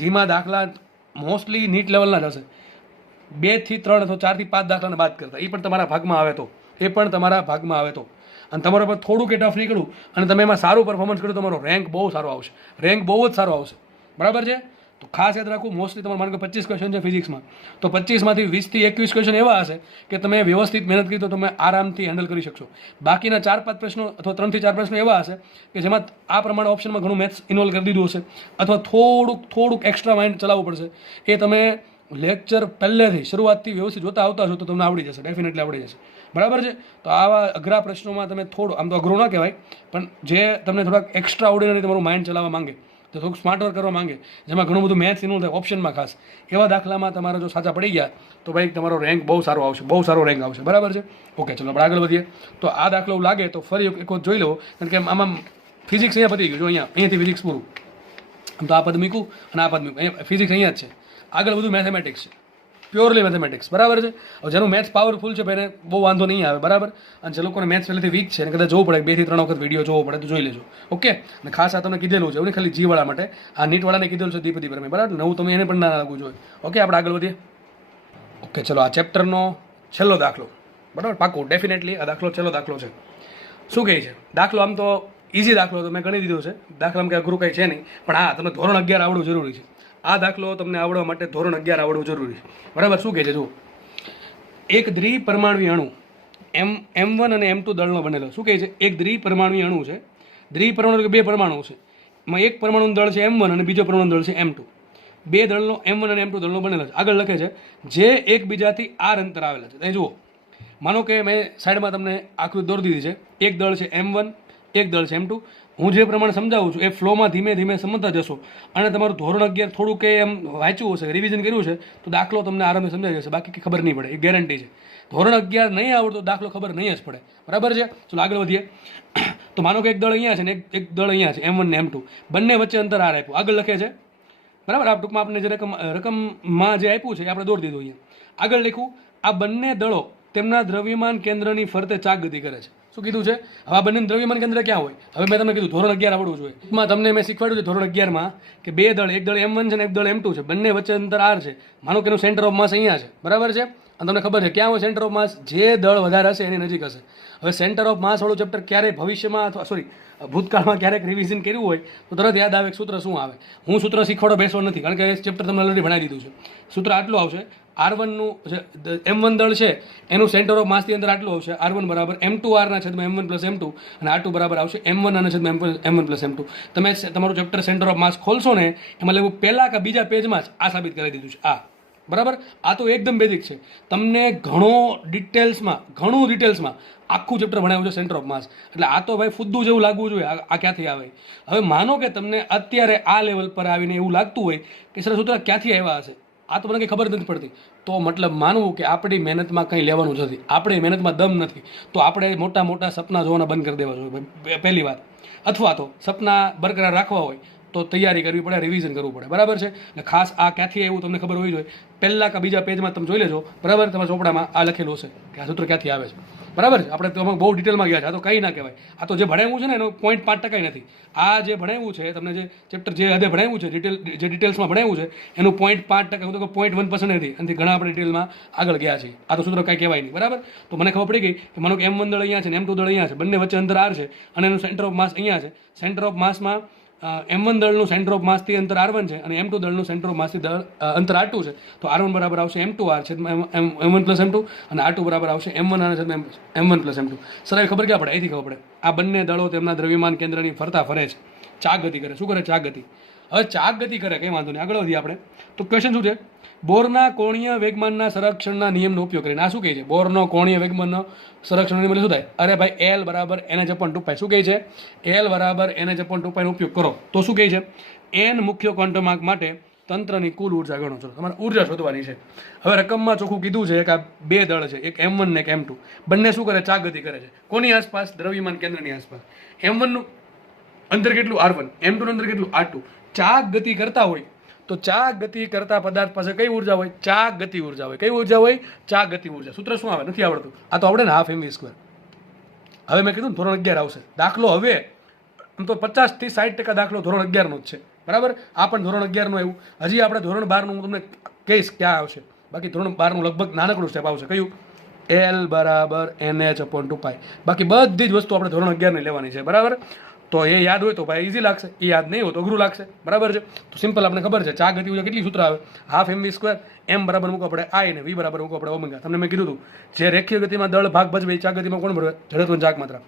જીમાં દાખલા મોસ્ટલી નીટ લેવલના જ હશે, 2 થી 3 અથવા 4 થી 5 દાખલાને બાદ કરતા, એ પણ તમારા ભાગમાં આવે તો અને તમારા પર થોડું કે ટફ નીકળ્યું અને તમે એમાં સારું પરફોર્મન્સ કર્યું, તમારો રેન્ક બહુ સારો આવશે, રેન્ક બહુ જ સારો આવશે. બરાબર છે. તો ખાસ યાદ રાખવું, મોસ્ટલી તમારે માનો કે 25 ક્વેશ્ચન છે ફિઝિક્સમાં, તો 25માંથી 20 થી 21 ક્વેશ્ચન એવા હશે કે તમે વ્યવસ્થિત મહેનત કરી તો તમે આરામથી હેન્ડલ કરી શકશો. બાકીના 4-5 પ્રશ્નો અથવા 3 થી 4 પ્રશ્નો એવા હશે કે જેમાં આ પ્રમાણે ઓપ્શનમાં ઘણું મેથ્સ ઇન્વોલ્વ કરી દીધું હશે અથવા થોડુંક એક્સ્ટ્રા માઇન્ડ ચલાવવું પડશે. એ તમે લેક્ચર પહેલેથી શરૂઆતથી વ્યવસ્થિત જોતા આવતા હશો તો તમને આવડી જશે, ડેફિનેટલી આવડી જશે. બરાબર છે. તો આવા અઘરા પ્રશ્નોમાં તમે થોડું, આમ તો અઘરું ના કહેવાય, પણ જે તમને થોડાક એક્સ્ટ્રા ઓર્ડિનરી તમારું માઇન્ડ ચલાવવા માંગે, તો થોડુંક સ્માર્ટ વર્ક કરવા માંગે, જેમાં ઘણું બધું મેથ્સ ઇન્વોલ્વ થાય ઓપ્શનમાં ખાસ, એવા દાખલામાં તમારા જો સાચા પડી ગયા તો ભાઈ તમારો રેન્ક બહુ સારો આવશે, બહુ સારો રેન્ક આવશે. બરાબર છે. ઓકે, ચલો આપણે આગળ વધીએ. તો આ દાખલો લાગે તો ફરી એક વખત જોઈ લો, કારણ કે આમાં ફિઝિક્સ અહીંયા પતી ગયું. જો અહીંયાથી ફિઝિક્સ પૂરું, આમ તો આ પદ મૂકું અને આ પદ મૂકું, અહીંયા ફિઝિક્સ અહીંયા જ છે, આગળ બધું મેથેમેટિક્સ છે, પ્યોરલી મેથેમેટિક્સ. બરાબર છે. હવે જેનું મેથ્સ પાવરફુલ છે એને બહુ વાંધો નહીં આવે. બરાબર. અને જે લોકોને મેથ્સ પહેલેથી વીક છે અને કદાચ જોવું પડે 2 થી 3 વખત વિડીયો જોવો પડે તો જોઈ લેજો. ઓકે. અને ખાસ આ તમને કીધેલું છે એવું નહીં ખાલી જી વાળા માટે, આ નીટ વાળાને કીધેલું છે દ્વિપદી પ્રમેય. બરાબર. નવું તમે એને પણ ના લાગવું જોઈએ. ઓકે, આપણે આગળ વધીએ. ઓકે, ચલો આ ચેપ્ટરનો છેલ્લો દાખલો. બરાબર, પાકું ડેફિનેટલી આ દાખલો છેલ્લો દાખલો છે. શું કહે છે દાખલો? આમ તો ઇઝી દાખલો તો મેં ગણી દીધો છે, દાખલામાં કંઈ અઘરું કંઈ છે નહીં, પણ હા તમને ધોરણ 11 આવડવું જરૂરી છે. આ દાખલો તમને આવડવા માટે ધોરણ 11 આવડવું જરૂરી છે. બરાબર. શું કહે છે જુઓ, એક દ્વિપરમાણુય અણુ M1 અને M2 દળનો બનેલો. શું કહે છે? એક દ્વિપરમાણુય અણુ છે. દ્વિપરમાણુ કે 2 પરમાણુ છે, એમાં એક પરમાણુનું દળ છે M1 અને બીજો પરમાણુનું દળ છે M2. 2 દળનો M1 અને M2 દળનો બનેલો છે. આગળ લખે છે જે એકબીજાથી r અંતર આવેલા છે. અહીં જુઓ, માનો કે મેં સાઈડમાં તમને આકૃતિ દોરી દીધી છે. એક દળ છે M1, એક દળ છે M2. હું જે પ્રમાણે સમજાવું છું એ ફ્લોમાં ધીમે ધીમે સમજતા જશો અને તમારું ધોરણ 11 થોડું કે એમ વાંચ્યું હશે, રિવિઝન કર્યું છે તો દાખલો તમને આરામથી સમજાઈ જશે, બાકી ખબર નહીં પડે, એ ગેરંટી છે. ધોરણ 11 નહીં આવડતો દાખલો ખબર નહીં જ પડે. બરાબર છે. ચલો આગળ વધીએ. તો માનો કે એક દળ અહીંયા છે ને એક દળ અહીંયા છે, M1 ને M2, બંને વચ્ચે અંતર r આપ્યું. આગળ લખે છે. બરાબર. આ ટૂંકમાં આપણે જે રકમમાં જે આપ્યું છે એ આપણે દોરી દીધું અહીંયા. આગળ લખ્યું, આ બંને દળો તેમના દ્રવ્યમાન કેન્દ્રની ફરતે ચાક ગતિ કરે છે. શું કીધું છે? હવે આ બંને દ્રવ્યમાન કેન્દ્ર ક્યાં હોય? હવે મેં તમને કીધું ધોરણ 11 આવડવું જોઈએ. એમાં તમને મેં શીખવાડ્યું છે ધોરણ 11માં કે 2 દળ, એક દળ M1 છે ને એક દળ M2 છે, બંને વચ્ચે અંતર r છે. માનો કે એનું સેન્ટર ઓફ માસ અહીંયા છે. બરાબર છે. અને તમને ખબર છે ક્યાં હોય સેન્ટર ઓફ માસ? જે દળ વધારે હશે એની નજીક હશે. હવે સેન્ટર ઓફ માસ વાળું ચેપ્ટર ક્યારેય ભવિષ્યમાં અથવા ભૂતકાળમાં ક્યારેક રિવિઝન કર્યું હોય તો તરત યાદ આવે સૂત્ર શું આવે. હું સૂત્ર શીખવાડો બેસવો નથી, કારણ કે એ ચેપ્ટર તમને ઓલરેડી ભણાવી દીધું છે. સૂત્ર આટલું આવશે, R1નું M1 દળ છે એનું સેન્ટર ઓફ માસની અંદર આટલું આવશે, R1 બરાબર M2R ના છેદમાં M1 પ્લસ M2, અને R2 બરાબર આવશે M1 ના છેદમાં M1 પ્લસ M2. તમે તમારું ચેપ્ટર સેન્ટર ઓફ માસ ખોલશો ને એમાં લેવું પહેલા કે બીજા પેજમાં જ આ સાબિત કરી દીધું છે. આ બરાબર. આ તો એકદમ બેઝિક છે. તમને ઘણું ડિટેલ્સમાં આખું ચેપ્ટર ભણાવ્યું છે સેન્ટર ઓફ માસ. એટલે આ તો ભાઈ ફુદ્દું જેવું લાગવું જોઈએ. આ ક્યાંથી આવે? હવે માનો કે તમને અત્યારે આ લેવલ પર આવીને એવું લાગતું હોય કે સર સૂત્ર ક્યાંથી આવ્યા હશે, આ તો મને કંઈ ખબર નથી પડતી, તો મતલબ માનવું કે આપણી મહેનતમાં કંઈ લેવાનું જ નથી, આપણી મહેનતમાં દમ નથી, તો આપણે મોટા મોટા સપના જોવાના બંધ કરી દેવા જોઈએ પહેલી વાત. અથવા તો સપના બરકરાર રાખવા હોય તો તૈયારી કરવી પડે, રિવિઝન કરવું પડે. બરાબર છે. એટલે ખાસ આ ક્યાંથી એવું તમને ખબર હોવી જોઈએ. પહેલા કે બીજા પેજમાં તમે જોઈ લેજો. બરાબર. તમારા ચોપડામાં આ લખેલું હશે કે આ સૂત્ર ક્યાંથી આવે છે. બરાબર છે. આપણે તો બહુ ડિટેલમાં ગયા છે, આ તો કંઈ ના કહેવાય. આ તો જે ભણાવ્યું છે ને એનો 0.5% નથી. આ જે ભણાવ્યું છે તમને જે ચેપ્ટર જે હદે ભણાવ્યું છે જે ડિટેલ્સમાં ભણાવ્યું છે એનું 0.5%, હું તો 0.1% નથી. એનાથી ઘણા આપણે ડિટેલમાં આગળ ગયા છીએ. આ તો સૂત્ર કાંઈ કહેવાય નહીં. બરાબર. તો મને ખબર પડી ગઈ કે માનો કે M1 દળ અહીંયા છે ને M2 દળ અહીંયા છે, બંને વચ્ચે અંતર R છે અને એનું સેન્ટર ઓફ માસ અહીંયા છે. સેન્ટર ઓફ માસમાં M1 દળનું સેન્ટર ઓફ માસથી અંતર R1 છે અને M2 દળનું સેન્ટર ઓફ માસથી અંતર R2 છે. તો R1 બરાબર આવશે M2R છેદમાં M1 પ્લસ M2 અને R2 બરાબર આવશે M1R છેદમાં M1 પ્લસ M2. સર હવે ખબર ક્યાં પડે? અહીંથી ખબર પડે. આ બંને દળો તેમના દ્રવ્યમાન કેન્દ્રની ફરતા ફરે છે, ચાક ગતિ કરે. શું કરે? ચાક ગતિ. હવે ચાક ગતિ કરે, કંઈ વાંધો નહીં, આગળ વધીએ આપણે. તો ક્વેશ્ચન શું છે? બોરના કોણીય વેગમાનના સંરક્ષણના નિયમનો ઉપયોગ કરીને. આ શું કહે છે? બોરનો કોણીય વેગમાનનો સંરક્ષણ નિયમ શું થાય? અરે ભાઈ L બરાબર NH/2π. શું કહે છે? L બરાબર NH/2π નો ઉપયોગ કરો તો શું કહે છે? n મુખ્ય ક્વોન્ટમ આંક માટે તંત્રની કુલ ઉર્જા ગણો. ચલો, તમારે ઉર્જા શોધવાની છે. હવે રકમમાં ચોખ્ખું કીધું છે કે આ બે દળ છે, એક M1 ને એક M2. બંને શું કરે? ચાક ગતિ કરે છે. કોની આસપાસ? દ્રવ્યમાન કેન્દ્રની આસપાસ. M1 નું અંતર કેટલું? R1. M2 નું અંતર કેટલું? R2. ચાક ગતિ કરતા હોય તો ચાક ગતિ કરતા પદાર્થ પાસે કઈ ઉર્જા હોય? ચાક ગતિ ઉર્જા હોય. કઈ ઉર્જા હોય? ચાક ગતિ ઉર્જા. સૂત્ર શું આવે? નથી આવડતું. આ તો આવડે ને, હાફ mv². હવે મેં કીધું ધોરણ 11 આવશે દાખલો. હવે આમ તો 50 થી 60% દાખલો ધોરણ 11 નો જ છે. બરાબર. આ પણ ધોરણ 11 નું આવ્યું. હજી આપણે ધોરણ 12 નું હું તમને કહીશ ક્યાં આવશે. બાકી ધોરણ 12 નું લગભગ નાનકડું સ્ટેપ આવશે. કયું? L બરાબર NH/2π. બાકી બધી જ વસ્તુ આપણે ધોરણ 11 ની લેવાની છે. બરાબર. તો એ યાદ હોય તો ભાઈ ઇઝી લાગશે, એ યાદ નહીં હોય તો અઘરું લાગશે. બરાબર છે. તો સિમ્પલ આપણે ખબર છે ચાક ગતિ ઉર્જા કેટલી સૂત્ર આવે? Half mv². M બરાબર મૂકો આપણે I ને V બરાબર મૂકો આપણે ઓમેગા. તમને મેં કીધું હતું જે રેખીય ગતિમાં દળ ભાગ ભજવે એ ચાક ગતિમાં કોણ ભરવે? જડત્વની ચાક માત્રા.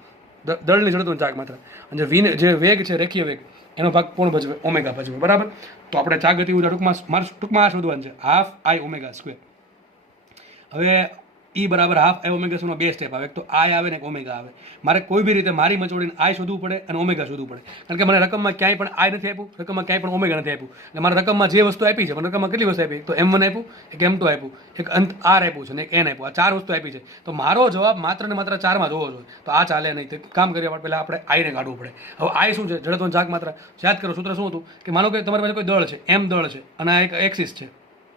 દળની જડત્વની ચાક માત્રા. અને જે વેગ છે રેખીય વેગ એનો ભાગ કોણ ભજવે? ઓમેગા ભજવે. બરાબર. તો આપણે ચાક ગતિ ઉર્જા ટૂંકમાં આ શોધવાનું છે, હાફ I ઓમેગા². હવે E બરાબર હાફ I ઓમેગા²નો બે સ્ટેપ આવે. એક તો I આવે ને એક ઓમેગા આવે. મારે કોઈ બી રીતે મારી મચોડીને I શોધવું પડે અને ઓમેગા શોધવું પડે. કારણ કે મને રકમમાં ક્યાંય પણ I નથી આપ્યું, રકમમાં ક્યાંય પણ ઓમેગા નથી આપ્યું. એટલે મારા રકમમાં જે વસ્તુ આપી છે, મને રકમમાં કેટલી વસ્તુ આપી? તો M1 આપ્યું, એક M2 આપ્યું, એક અંત R આપ્યું છે ને એક N આપ્યું. આ 4 વસ્તુ આપી છે. તો મારો જવાબ માત્ર ને માત્ર 4 માં જોવો જોઈએ. તો આ ચાલે નહીં. તો કામ કર્યા પહેલા આપણે I ને કાઢવું પડે. હવે I શું છે? જડત્વની ચાક માત્રા. યાદ કરો સૂત્ર શું હતું? કે માનો કે તમારી પાસે કોઈ દળ છે, M દળ છે અને આ એક એક્સિસ છે.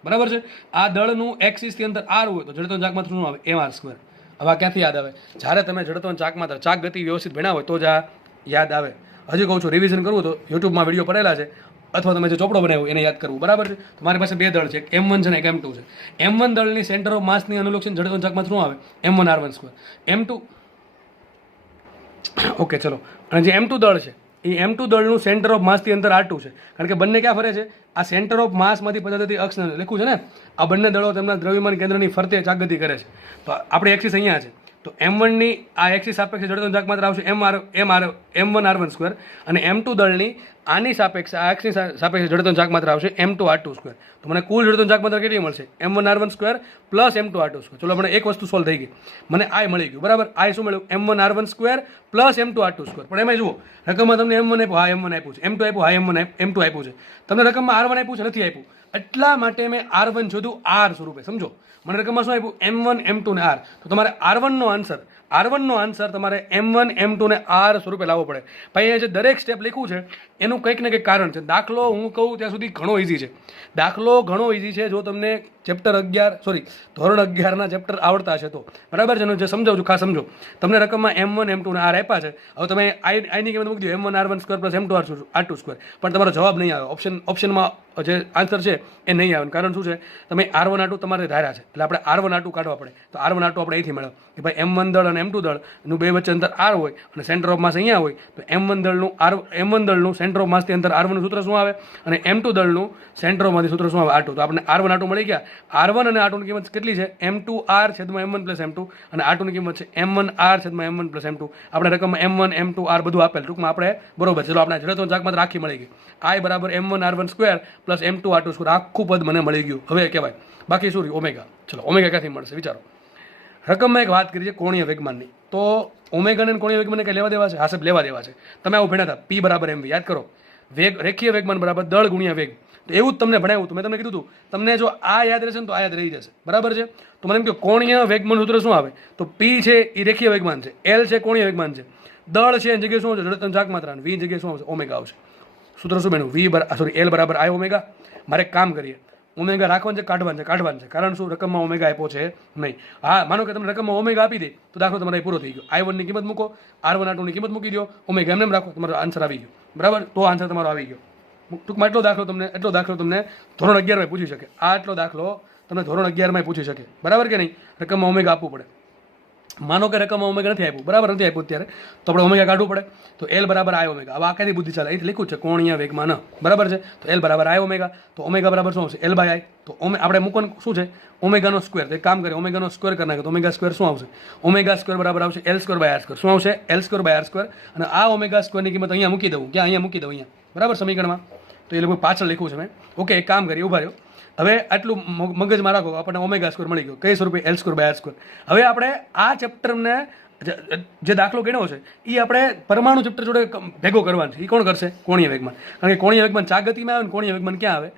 બરાબર છે. આ દળનું એક્સિસથી અંતર R હોય તો જડત્વની ચાક માત્રા શું આવે? mr². હવે આ ક્યાંથી યાદ આવે? જ્યારે તમે જડત્વની ચાક માત્રા, ચાક ગતિ વ્યવસ્થિત ભણ્યા હોય તો જ આ યાદ આવે. હજી કહું છું, રિવિઝન કરવું તો યુટ્યુબમાં વિડીયો પડેલા છે, અથવા તમે જે ચોપડો બનાવ્યો એને યાદ કરવું. બરાબર છે. તો મારી પાસે બે દળ છે, એક M1 છે ને એક M2 છે. M1 દળની સેન્ટર ઓફ માસની અનુલક્ષીને જડત્વની ચાક માત્રા શું આવે? M1R1². M2 ઓકે ચલો. અને જે M2 દળ છે એ M2 દળનું સેન્ટર ઓફ માસથી અંતર R2 છે. કારણ કે બંને ક્યાં ફરે છે? આ સેન્ટર ઓફ માસમાંથી પદાર્થથી અક્ષ લખ્યું છે ને, આ બંને દળો તેમના દ્રવ્યમાન કેન્દ્રની ફરતે ચાક ગતિ કરે છે. તો આપણી એક્સિસ અહીંયા છે. તો M1 ની આ એક્સિસ સાપેક્ષે જડત્વની ચાક માત્રા આવશે M1R1² અને M2 દળની આની સાપેક્ષે આ એક્સિસ સાપેક્ષે જડત્વની ચાક માત્રા આવશે M2R2². તો મને કુલ જડત્વની ચાક માત્રા કેટલી મળશે? M1R1² plus M2R2². ચલો આપણે એક વસ્તુ સોલ્વ થઈ ગઈ. મને I મળી ગયું. બરાબર. I શું મળ્યું? M1R1² plus M2R2². પણ એમાં જુઓ રકમમાં તમને M1 આપ્યું, હા M1 આપ્યું છે, M2 આપ્યું, હા M2 આપ્યું છે. તમને રકમમાં R1 આપ્યું છે, નથી આપ્યું. એટલા માટે મેં R1 શોધું R સ્વરૂપે. સમજો, મને રકમમાં શું આપ્યું? M1 M2 ને R. તો તમારે R1 નો આન્સર તમારે M1 M2 ને R સ્વરૂપે લાવવો પડે. ભાઈ અહીંયા જે દરેક સ્ટેપ લખ્યું છે એનું કંઈક ને કંઈક કારણ છે. દાખલો હું કહું ત્યાં સુધી ઘણો ઇઝી છે. દાખલો ઘણો ઇઝી છે જો તમને ધોરણ 11ના ચેપ્ટર આવડતા હશે તો. બરાબર છે. જે સમજાવું છું ખાસ સમજો. તમને રકમમાં M1 M2 ને R આપ્યા છે. હવે તમે I ની કિંમત મૂકી દો M1R1² પ્લસ M2R2². પણ તમારો જવાબ નહીં આવે. ઓપ્શનમાં જે આન્સર છે એ નહીં આવે. કારણ શું છે? તમે R1 R2 તમારે ધાર્યા છે એટલે આપણે R1 R2 કાઢવા પડે. તો R1 R2 આપણે અહીંથી મેળવ કે ભાઈ M1 દળ અને M2 દળનું બે વચ્ચે અંતર R હોય અને સેન્ટર ઓફ માસ અહીંયા હોય તો M1 દળનું સેન્ટર ઓફ માસથી અંતર R1 નું સૂત્ર શું આવે અને M2 દળનું સેન્ટર ઓફ માસથી સૂત્ર શું આવે? R2. તો આપણે R1 R2 મળી ગયા. R1 અને R2 ની કિંમત કેટલી છે? M2R છેદમાં M1 પ્લસ M2 અને R2 ની કિંમત છે M1R છેદમાં M1 પ્લસ M2. આપણે રકમ M1 M2 R બધું આપેલ. ટૂંકમાં આપણે બરોબર. ચલો આપણે જડત્વની ચાક માત્રા આખી મળી ગઈ. I બરાબર M1R1² પ્લસ M2R2². આખું પદ મને મળી ગયું. હવે કહેવાય બાકી શું રહ્યું? ઓમેગા. ચલો ઓમેગા ક્યાંથી મળશે વિચારો. રકમમાં એક વાત કરી છે કોણીય વેગમાનની. તો ઓમેગા અને કોણીય વેગમાનને કંઈ લેવા દેવા છે? હા સાહેબ લેવા દેવા છે. તમે આવું ભણ્યા હતા P બરાબર MV. યાદ કરો, વેગ રેખીય વેગમાન બરાબર દળ ગુણ્યા વેગ. તો એવું જ તમને ભણાવ્યું હતું. મેં તમને કીધું હતું તમને જો આ યાદ રહેશે ને તો આ યાદ રહી જશે. બરાબર છે. તો મને એમ કહ્યું કોણીય વેગમાન સૂત્ર શું આવે? તો P છે એ રેખીય વેગમાન છે, L છે કોણીય વેગમાન છે, દળ છે એની જગ્યાએ શું આવશે? જડત્વની ચાક માત્રા. V જગ્યાએ શું આવશે? ઓમેગા આવશે. સૂત્ર શું બન્યું? L બરાબર I ઓમેગા. મારે એક કામ કરીએ, ઓમેગા રાખવાનું છે કાઢવાનું છે કારણ શું રકમમાં ઓમેગા આપ્યો છે નહીં. હા માનો કે તમને રકમમાં ઓમેગા આપી દે તો દાખલો તમારે પૂરો થઈ ગયો. I1 ની કિંમત મૂકો, R1 R2 ની કિંમત મૂકી દો, ઓમેગા એમને રાખો, તમારો આન્સર આવી ગયો. બરાબર, તો આન્સર તમારો આવી ગયો. ટૂંકમાં એટલો દાખલો તમને ધોરણ 11માં પૂછી શકે. એટલો દાખલો તમને ધોરણ 11માં પૂછી શકે. બરાબર કે નહીં? રકમમાં ઓમેગા આપવું પડે. માનો કે રકમમાં ઓમેગા નથી આપ્યું, બરાબર નથી આપ્યું અત્યારે, તો આપણે ઓમેગા કાઢવું પડે. તો L બરાબર I ઓમેગા. હવે આ કઈ બુદ્ધિ ચાલે? અહીં લખ્યું છે કોણીય વેગમાન, બરાબર છે. તો L બરાબર I ઓમેગા. તો ઓમેગા બરાબર શું આવશે? L by I. તો આપણે મૂકવાનું શું છે? ઓમેગાનો સ્ક્વેર. તો એક કામ કરીએ, ઓમેગાનો સ્ક્વેર કરી નાખે તો ઓમેગા સ્ક્વેર શું આવશે? ઓમેગા સ્ક્વેર બરાબર આવશે L square by R square. શું આવશે? L square by R square. અને આ ઓમેગા સ્ક્વેરની કિંમત અહીંયા મૂકી દઉં. ક્યાં? અહીંયા મૂકી દઉં, અહીંયા. બરાબર, સમીકરણમાં. તો એ લોકો પાછળ લખ્યું છે મેં. ઓકે, એક કામ કરીએ, ઉભા રહ્યો. હવે આટલું મગજમાં રાખો, આપણને ઓમેગા સ્ક્વેર મળી ગયો. કઈ સ્વરૂપે? L square by R square. હવે આપણે આ ચેપ્ટરને જે દાખલો ગણ્યો છે એ આપણે પરમાણુ ચેપ્ટર જોડે ભેગો કરવાનો છે. એ કોણ કરશે? કોણીય વેગમાન. કારણ કે કોણીય વેગમાન ચા ગતિમાં આવે ને કોણીય વેગમાન ક્યાં આવે?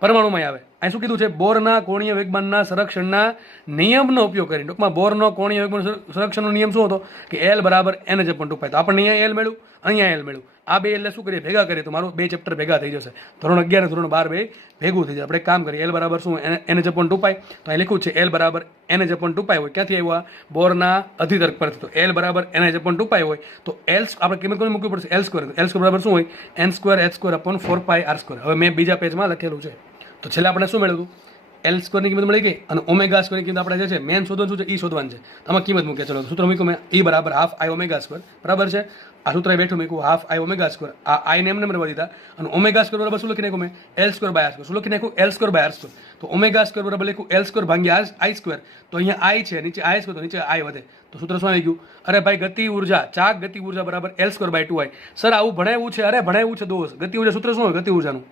પરમાણુમાં આવે. અહીં શું કીધું છે? બોરના કોણીય વેગમાનના સંરક્ષણના નિયમનો ઉપયોગ કરીને. ટૂંકમાં બોરનો કોણીય વેગમાન સંરક્ષણનો નિયમ શું હતો? કે L બરાબર N/2π. તો આપણને અહીંયા L મળ્યું, અહીંયા L મળ્યું. આ બે એટલે શું કરીએ? ભેગા કરીએ તો મારું બે ચેપ્ટર ભેગા થઈ જશે. ધોરણ 11 અને ધોરણ 12 બે ભેગું થઈ જાય. આપણે કામ કરીએ, L બરાબર શું? N/2π. તો અહીં લખ્યું છે L બરાબર N/2π હોય. ક્યાંથી આવ્યું? બોરના અધિતર્ક પરથી. તો L બરાબર N/2π હોય તો L આપણે કિંમત કોની મૂકવી પડશે? L square. L સ્ક્વેર બરાબર શું હોય? N²H²/4π R². હવે મેં બીજા પેજમાં લખેલું છે. તો છેલ્લે આપણે શું મેળવ્યું? L સ્ક્વેરની કિંમત મળી ગઈ અને ઓમેગા સ્ક્વેરની કિંમત આપણે જે છે મેન શોધવાનું શું છે? એ શોધવાનું છે. આમાં કિંમત મૂકે. ચલો સૂત્ર મૂક્યું મેં. E બરાબર હાફ I ઓમેગા સ્ક્વેર. બરાબર છે. આ સૂત્ર બેઠું મૂક્યું હાફ I ઓમેગા સ્ક્વેર. આ I ને એમને નંબર દીધા અને ઓમેગા સ્ક્વેર બરાબર શું લખી નાખ્યું મેં? L square by R square. શું લખી નાખ્યું? L square by R square. તો ઓમેગા સ્ક્વેર બરાબર લખ્યું L સ્ક્વેર ભાગ્યા I સ્ક્વેર. તો અહીંયા I છે, નીચે I સ્ક્વેર, તો નીચે I વધે. તો સૂત્ર શું આવી ગયું? અરે ભાઈ, ગતિ ઉર્જા, ચાક ગતિ ઉર્જા બરાબર L square by 2I. Sir આવું ભણાવ્યું છે? અરે ભણાવ્યું છે દોસ્ત. ગતિ ઉર્જા સૂત્ર શું હોય ગતિ ઉર્જાનું?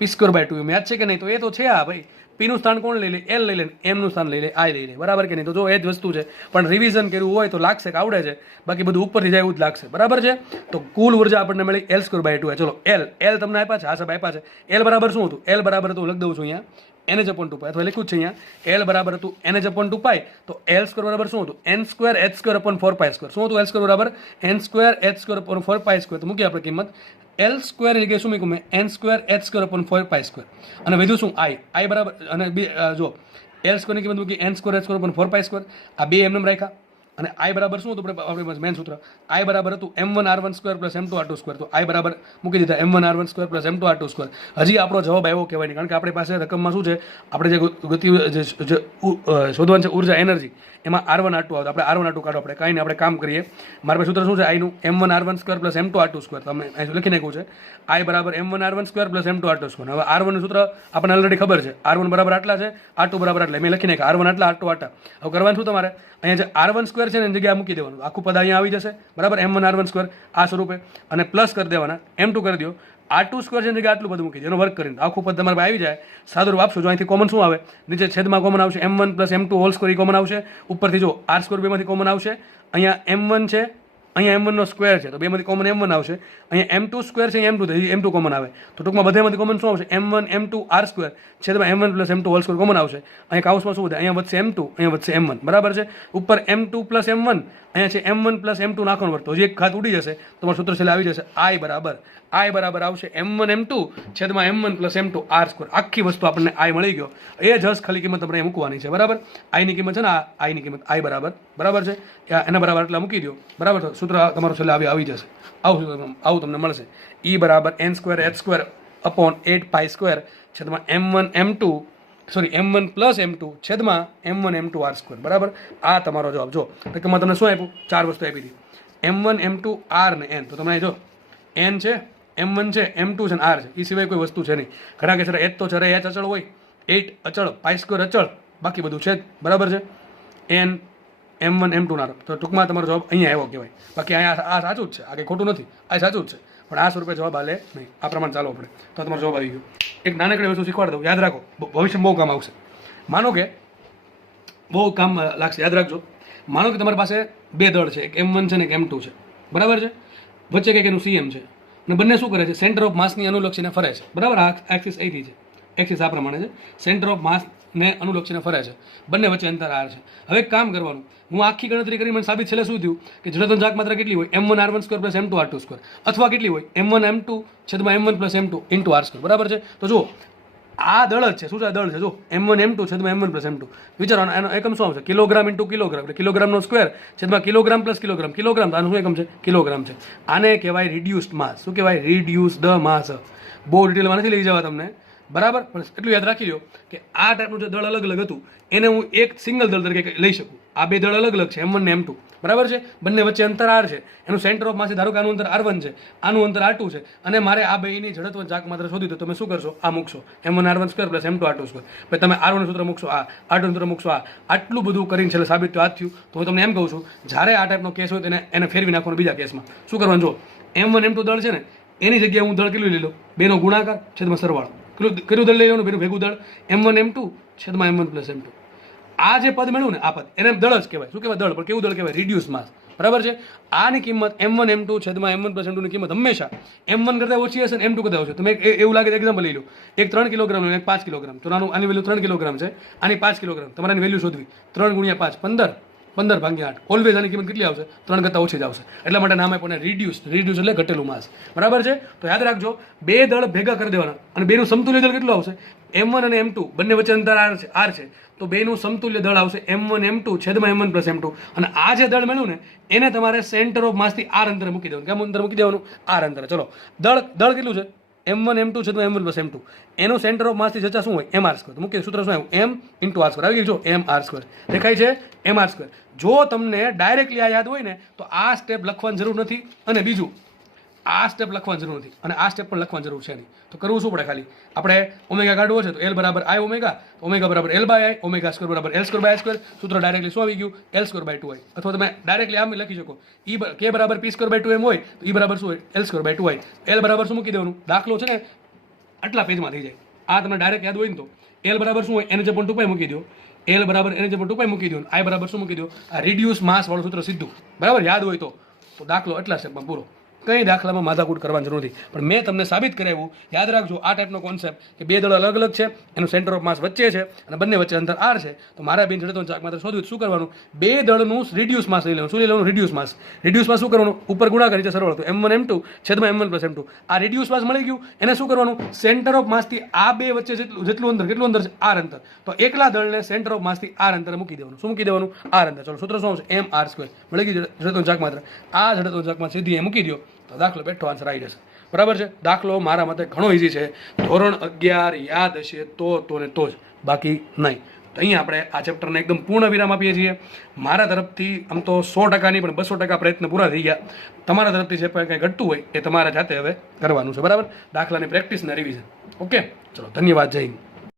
P²/2. યાદ છે કે નહીં? તો એ તો છે. આ ભાઈ પીનું સ્થાન કોણ લઈ લે? L લઈ લે. એમનું સ્થાન લઈ લે I લઈ લે. બરાબર કે નહીં? તો જો એ જ વસ્તુ છે, પણ રિવિઝન કર્યું હોય તો લાગશે કે આવડે છે, બાકી બધું ઉપરથી જાય એવું જ લાગશે. બરાબર છે. તો કુલ ઉર્જા આપણને મળી L²/2. ચલો L તમને આપ્યા છે. આ સાહેબ આપ્યા છે. L બરાબર શું હતું? L બરાબર હતું, લખી દઉં છું અહીંયા, N/2π. અથવા લખ્યું છે અહીંયા L બરાબર હતું N/2π. તો L² બરાબર શું હતું? N²H²/4π². શું હતું? L² બરાબર N²H²/4π². તો મૂકી આપણે કિંમત. L² ની જગ્યાએ શું મૂક્યું મેં? N²H²/4π². અને વધ્યું શું? I બરાબર. અને જો L² ની કિંમત મૂકી N²H²/4π². આ બે એમને રાખ્યા. અને I બરાબર શું હતું? આપણે મેન સૂત્ર I બરાબર હતું M1R1² + M2R2². તો I બરાબર મૂકી દીધા M1R1² + M2R2². હજી આપણો જવાબ આવ્યો કહેવાય નહીં, કારણ કે આપણી પાસે રકમમાં શું છે? આપણે જે ગતિ શોધવાનું છે ઉર્જા એનર્જી, એમાં R1 R2 આવતો. આપણે R1 R2 કાઢો. આપણે કાંઈ નહીં, આપણે કામ કરીએ. મારા પાસે સૂત્ર શું છે? I નું M1R1² + M2R2². તમે અહીં લખી નાખ્યું છે I બરાબર M1R1² + M2R2². હવે R1 નું સૂત્ર આપણને ઓલરેડી ખબર છે. R1 બરાબર આટલા છે, R2 બરાબર આટલા. મેં લખી નાખ્યા R1 આટલા, R2 આટલા. હવે કરવાનું શું તમારે? અહીંયા જે R1² છે ને એની જગ્યાએ મૂકી દેવાનું. આખું પદ અહીંયા આવી જશે. બરાબર, M1R1² આ સ્વરૂપે. અને પ્લસ કરી દેવાના, M2 કરી દો. R2² છે એની જગ્યાએ આટલું બધું મૂકી દો. એનો વર્ક કરીને આખું પદ તમારે આવી જાય. સાદું રૂપ આપશો. જો અહીંથી કોમન શું આવે? નીચે છેદમાં કોમન આવશે M1 + M2² કોમન આવશે. ઉપરથી જો R² બેમાંથી કોમન આવશે. અહીંયા M1 છે, અહીંયા M1 નો સ્ક્વેર છે, તો બેમાંથી કોમન M1 આવશે. અહીંયા M2² છે, અહીંયા M2 કોમન આવે. તો ટૂંકમાં બધામાંથી કોમન શું આવશે? M1 M2 R² છેદમાં M1 + M2² કોમન આવશે. અહીંયા કાઉન્સમાં શું વધે? અહીંયા વધશે M2, અહીંયા વધશે M1. બરાબર છે. ઉપર M2 + M1, અહીંયા છે M1 + M2 નાખવાનું વર્ત. તો હજી એક ખાત ઉડી જશે, તમારું સૂત્ર છેલ્લે આવી જશે I બરાબર આવશે M1 M2 છેદમાં M1 + M2 R². આખી વસ્તુ આપણને I મળી ગયો. એ જસ્ટ ખાલી કિંમત આપણે મૂકવાની છે. બરાબર, I ની કિંમત છે ને, I ની કિંમત I બરાબર છે, એના બરાબર એટલા મૂકી દો. બરાબર, તો સૂત્ર તમારું છેલ્લે આવી જશે. આવું તમને મળશે. E બરાબર N²H²/8π² છેદમાં M1 M2 + M2 છેદમાં M1 M2 R². બરાબર, આ તમારો જવાબ. જો રકમમાં તમને શું આપ્યું? 4 વસ્તુ આપી હતી, M1 M2 R ને N. તો તમે જો N છે, M1 છે, M2 છે ને R છે. એ સિવાય કોઈ વસ્તુ છે નહીં. ઘણા કે છે H તો છે, H અચળ હોય, 8 અચળ, π² અચળ, બાકી બધું છે જ. બરાબર છે. N M1 M2 ના. તો ટૂંકમાં તમારો જવાબ અહીંયા આવ્યો કહેવાય. બાકી અહીંયા આ સાચું જ છે, આ કંઈ ખોટું નથી, આ સાચું જ છે. પણ આ સ્વરૂપે જવાબ આલે નહીં. આ પ્રમાણે ચાલો આપણે, તો તમારો જવાબ આવી ગયો. એક નાનકડી વસ્તુ શીખવાડી દઉં, યાદ રાખો, ભવિષ્યમાં બહુ કામ આવશે. માનો કે બહુ કામ લાગશે, યાદ રાખજો. માનો કે તમારી પાસે બે દળ છે, એક M1 છે ને એક M2 છે. બરાબર છે. વચ્ચે કંઈક એનું CM છે અને બંને શું કરે છે? સેન્ટર ઓફ માસની અનુલક્ષીને ફરે છે. બરાબર, આ એક્સિસ અહીંથી છે, એક્સિસ આ પ્રમાણે છે, સેન્ટર ઓફ માસને અનુલક્ષીને ફરે છે. બંને વચ્ચે અંતર R છે. હવે એક કામ કરવાનું, હું આખી ગણતરી કરી મને સાબિત છેલ્લે શું થયું કે જડત્વની ચાક માત્રા કેટલી હોય? M1 R1² + M2 R2². અથવા કેટલી હોય? M1 M2 છેદમાં M1 + M2 × R². બરાબર છે. તો જુઓ, આ દળ જ છે. શું છે? આ દળ છે. જો m1 m2 છેદમાં m1 પ્લસ m2. વિચારો એનો એકમ શું આવશે? કિલોગ્રામ ઇન્ટુ કિલોગ્રામ, એટલે કિલોગ્રામનો સ્ક્વેર છેદમાં કિલોગ્રામ પ્લસ કિલોગ્રામ. કિલોગ્રામ આનું શું એકમ છે? કિલોગ્રામ છે. આને કહેવાય રિડ્યુસ્ડ માસ. શું કહેવાય? રિડ્યુસ્ડ માસ. બહુ ડિટેલમાં નથી લઈ જવા તમને, બરાબર, પણ એટલું યાદ રાખી લો કે આ ટાઈપનું જે દળ અલગ અલગ હતું એને હું એક સિંગલ દળ તરીકે લઈ શકું. આ બે દળ અલગ અલગ છે, m1 ને m2, બરાબર છે. બંને વચ્ચે અંતર r છે. એનું સેન્ટર ઓફ માસ ધારો કે આનું અંતર r1 છે, આનું અંતર r2 છે, અને મારે આ બેની જડત્વ જાક માત્ર શોધી તો તમે શું કરશો? આ મૂકશો m1 r1 square plus m2 r2 square. પછી તમે r1 સૂત્ર મૂકશો, આ r2 સૂત્ર મૂકશો, આ આટલું બધું કરીને છેલ્લે સાબિત તો આ થયું. તો હું તમને એમ કહું છું, જ્યારે આ ટાઈપનો કેસ હોય તો એને ફેરવી નાખવાનો બીજા કેસમાં. શું કરવાનું? જો m1 m2 દળ છે ને, એની જગ્યાએ હું દળ કેટલું લઈ લઉં? બેનો ગુણાકાર છેદમાં સરવાળો. કેટલું દળ લઈ લેવાનું? બેનું ભેગું દળ m1 m2 છેદમાં m1 પ્લસ m2. આ જે પદ મળ્યું ને, આ પદ એને દળ જ કહેવાય. શું કહેવાય? દળ. પણ કેવું દળ કહેવાય? રિડ્યુસ માસ, બરાબર છે. આની કિંમત m1 m2 છેદમાં m1 પ્લસ m2 ની કિંમત હંમેશા m1 કરતાં ઓછી હશે ને m2 કરતાં ઓછી. તમે એવું લાગે એક્ઝામ્પલ લઈ લો, એક 3 કિલોગ્રામ અને એક 5 કિલોગ્રામ. તો આની વેલ્યુ 3 કિલોગ્રામ છે, આની 5 કિલોગ્રામ. તમારે આની વેલ્યુ શોધવી. 3 ગુણ્યા 5 15, 15 ભાગ્યા 8. ઓલવેઝ આની કિંમત કેટલી આવશે? 3 કરતાં ઓછી જ આવશે. એટલા માટે નામ આપ્યું રિડ્યુસ. રિડ્યુસ એટલે ઘટેલું માસ, બરાબર છે. તો યાદ રાખજો, બે દળ ભેગા કરી દેવાના અને બેનું સમતુલ્ય દળ કેટલું આવશે? m1 અને m2 બંને વચ્ચે અંતર r છે, તો બેનું સમતુલ્ય દળ આવશે m1 m2 છેદમાં m1 પ્લસ m2. અને આ જે દળ મળ્યું ને એને તમારે સેન્ટર ઓફ માસથી r અંતરે મૂકી દેવાનું. કેમ અંતર મૂકી દેવાનું? r અંતરે. ચલો, દળ કેટલું છે? m1 m2 છેદમાં m1 પ્લસ m2. એનું સેન્ટર ઓફ માસથી જતા શું હોય? mr square. તો મૂકી સૂત્ર શું આવ્યું? m into r square. આવી ગયું? જો mr સ્ક્વેર દેખાય છે, mr સ્ક્વેર. જો તમને ડાયરેક્ટલી આ યાદ હોય ને તો આ સ્ટેપ લખવાની જરૂર નથી, અને બીજું આ સ્ટેપ લખવાની જરૂર નથી, અને આ સ્ટેપ પણ લખવાની જરૂર છે નહીં. તો કરવું શું પડે? ખાલી આપણે ઓમેગા કાઢવો છે તો l બરાબર i ઓમેગા, ઓમેગા બરાબર l by i, omega square બરાબર l square by i square. સૂત્ર ડાયરેક્ટલી શું આવી ગયું? l square by 2i. અથવા તમે ડાયરેક્ટલી આમ લખી શકો, k બરાબર p સ્ક્વેર બાય 2m હોય તો e બરાબર શું હોય? l square by 2i. l બરાબર શું મૂકી દેવાનું? દાખલો છે ને આટલા પેજમાં થઈ જાય. આ તમને ડાયરેક્ટ યાદ હોય ને તો l બરાબર શું હોય? એને જે પણ 2π મૂકી દો. l બરાબર એને જે પણ 2π મૂકી દો. i બરાબર શું મૂકી દો? આ રિડ્યુસ માસ વાળું સૂત્ર સીધું, બરાબર યાદ હોય તો દાખલો એટલા સ્ટેપમાં પૂરો. કંઈ દાખલામાં માથાકૂટ કરવાની જરૂર નથી. પણ મેં તમને સાબિત કરાવ્યું. યાદ રાખજો, આ ટાઈપનો કોન્સેપ્ટ કે બે દળ અલગ અલગ છે, એનું સેન્ટર ઓફ માસ વચ્ચે છે અને બંને વચ્ચે અંતર r છે. તો મારા બેન જડત્વનો ચાક માત્ર શોધવું. શું કરવાનું? બે દળનું રિડ્યુસ માસ લઈ લેવાનું. શું લઈ લેવાનું? રિડ્યુસ માસ. રિડ્યુસ માસ શું કરવાનું? ઉપર ગુણાકાર નીચે સરવાળો. તો m1 m2 છેદમાં m1 પ્લસ m2. આ રિડ્યુસ માસ મળી ગયું. એને શું કરવાનું? સેન્ટર ઓફ માસથી આ બે વચ્ચે જેટલું અંતર, કેટલું અંતર છે? r અંતર. તો એકલા દળને સેન્ટર ઓફ માસથી r અંતરે મૂકી દેવાનું. શું મૂકી દેવાનું? r અંતર. ચલો, સૂત્ર શું આવશે? mr square. મળી ગયું જડત્વનો ચાક માત્ર. આ જડત્વનો ચાક માત્ર સીધી મૂકી દો તો દાખલો બેઠો આન્સર આવી જશે, બરાબર છે. દાખલો મારા મતે ઘણો ઇઝી છે. ધોરણ 11 યાદ હશે તો ને તો જ, બાકી નહીં. તો અહીંયા આપણે આ ચેપ્ટરને એકદમ પૂર્ણ વિરામ આપીએ છીએ. મારા તરફથી આમ તો 100% નહીં પણ 200% પ્રયત્ન પૂરા થઈ ગયા. તમારા તરફથી જે પણ કંઈ ઘટતું હોય એ તમારા જાતે હવે કરવાનું છે, બરાબર. દાખલાની પ્રેક્ટિસ ને રિવિઝન. ઓકે, ચલો, ધન્યવાદ. જય હિન્દ.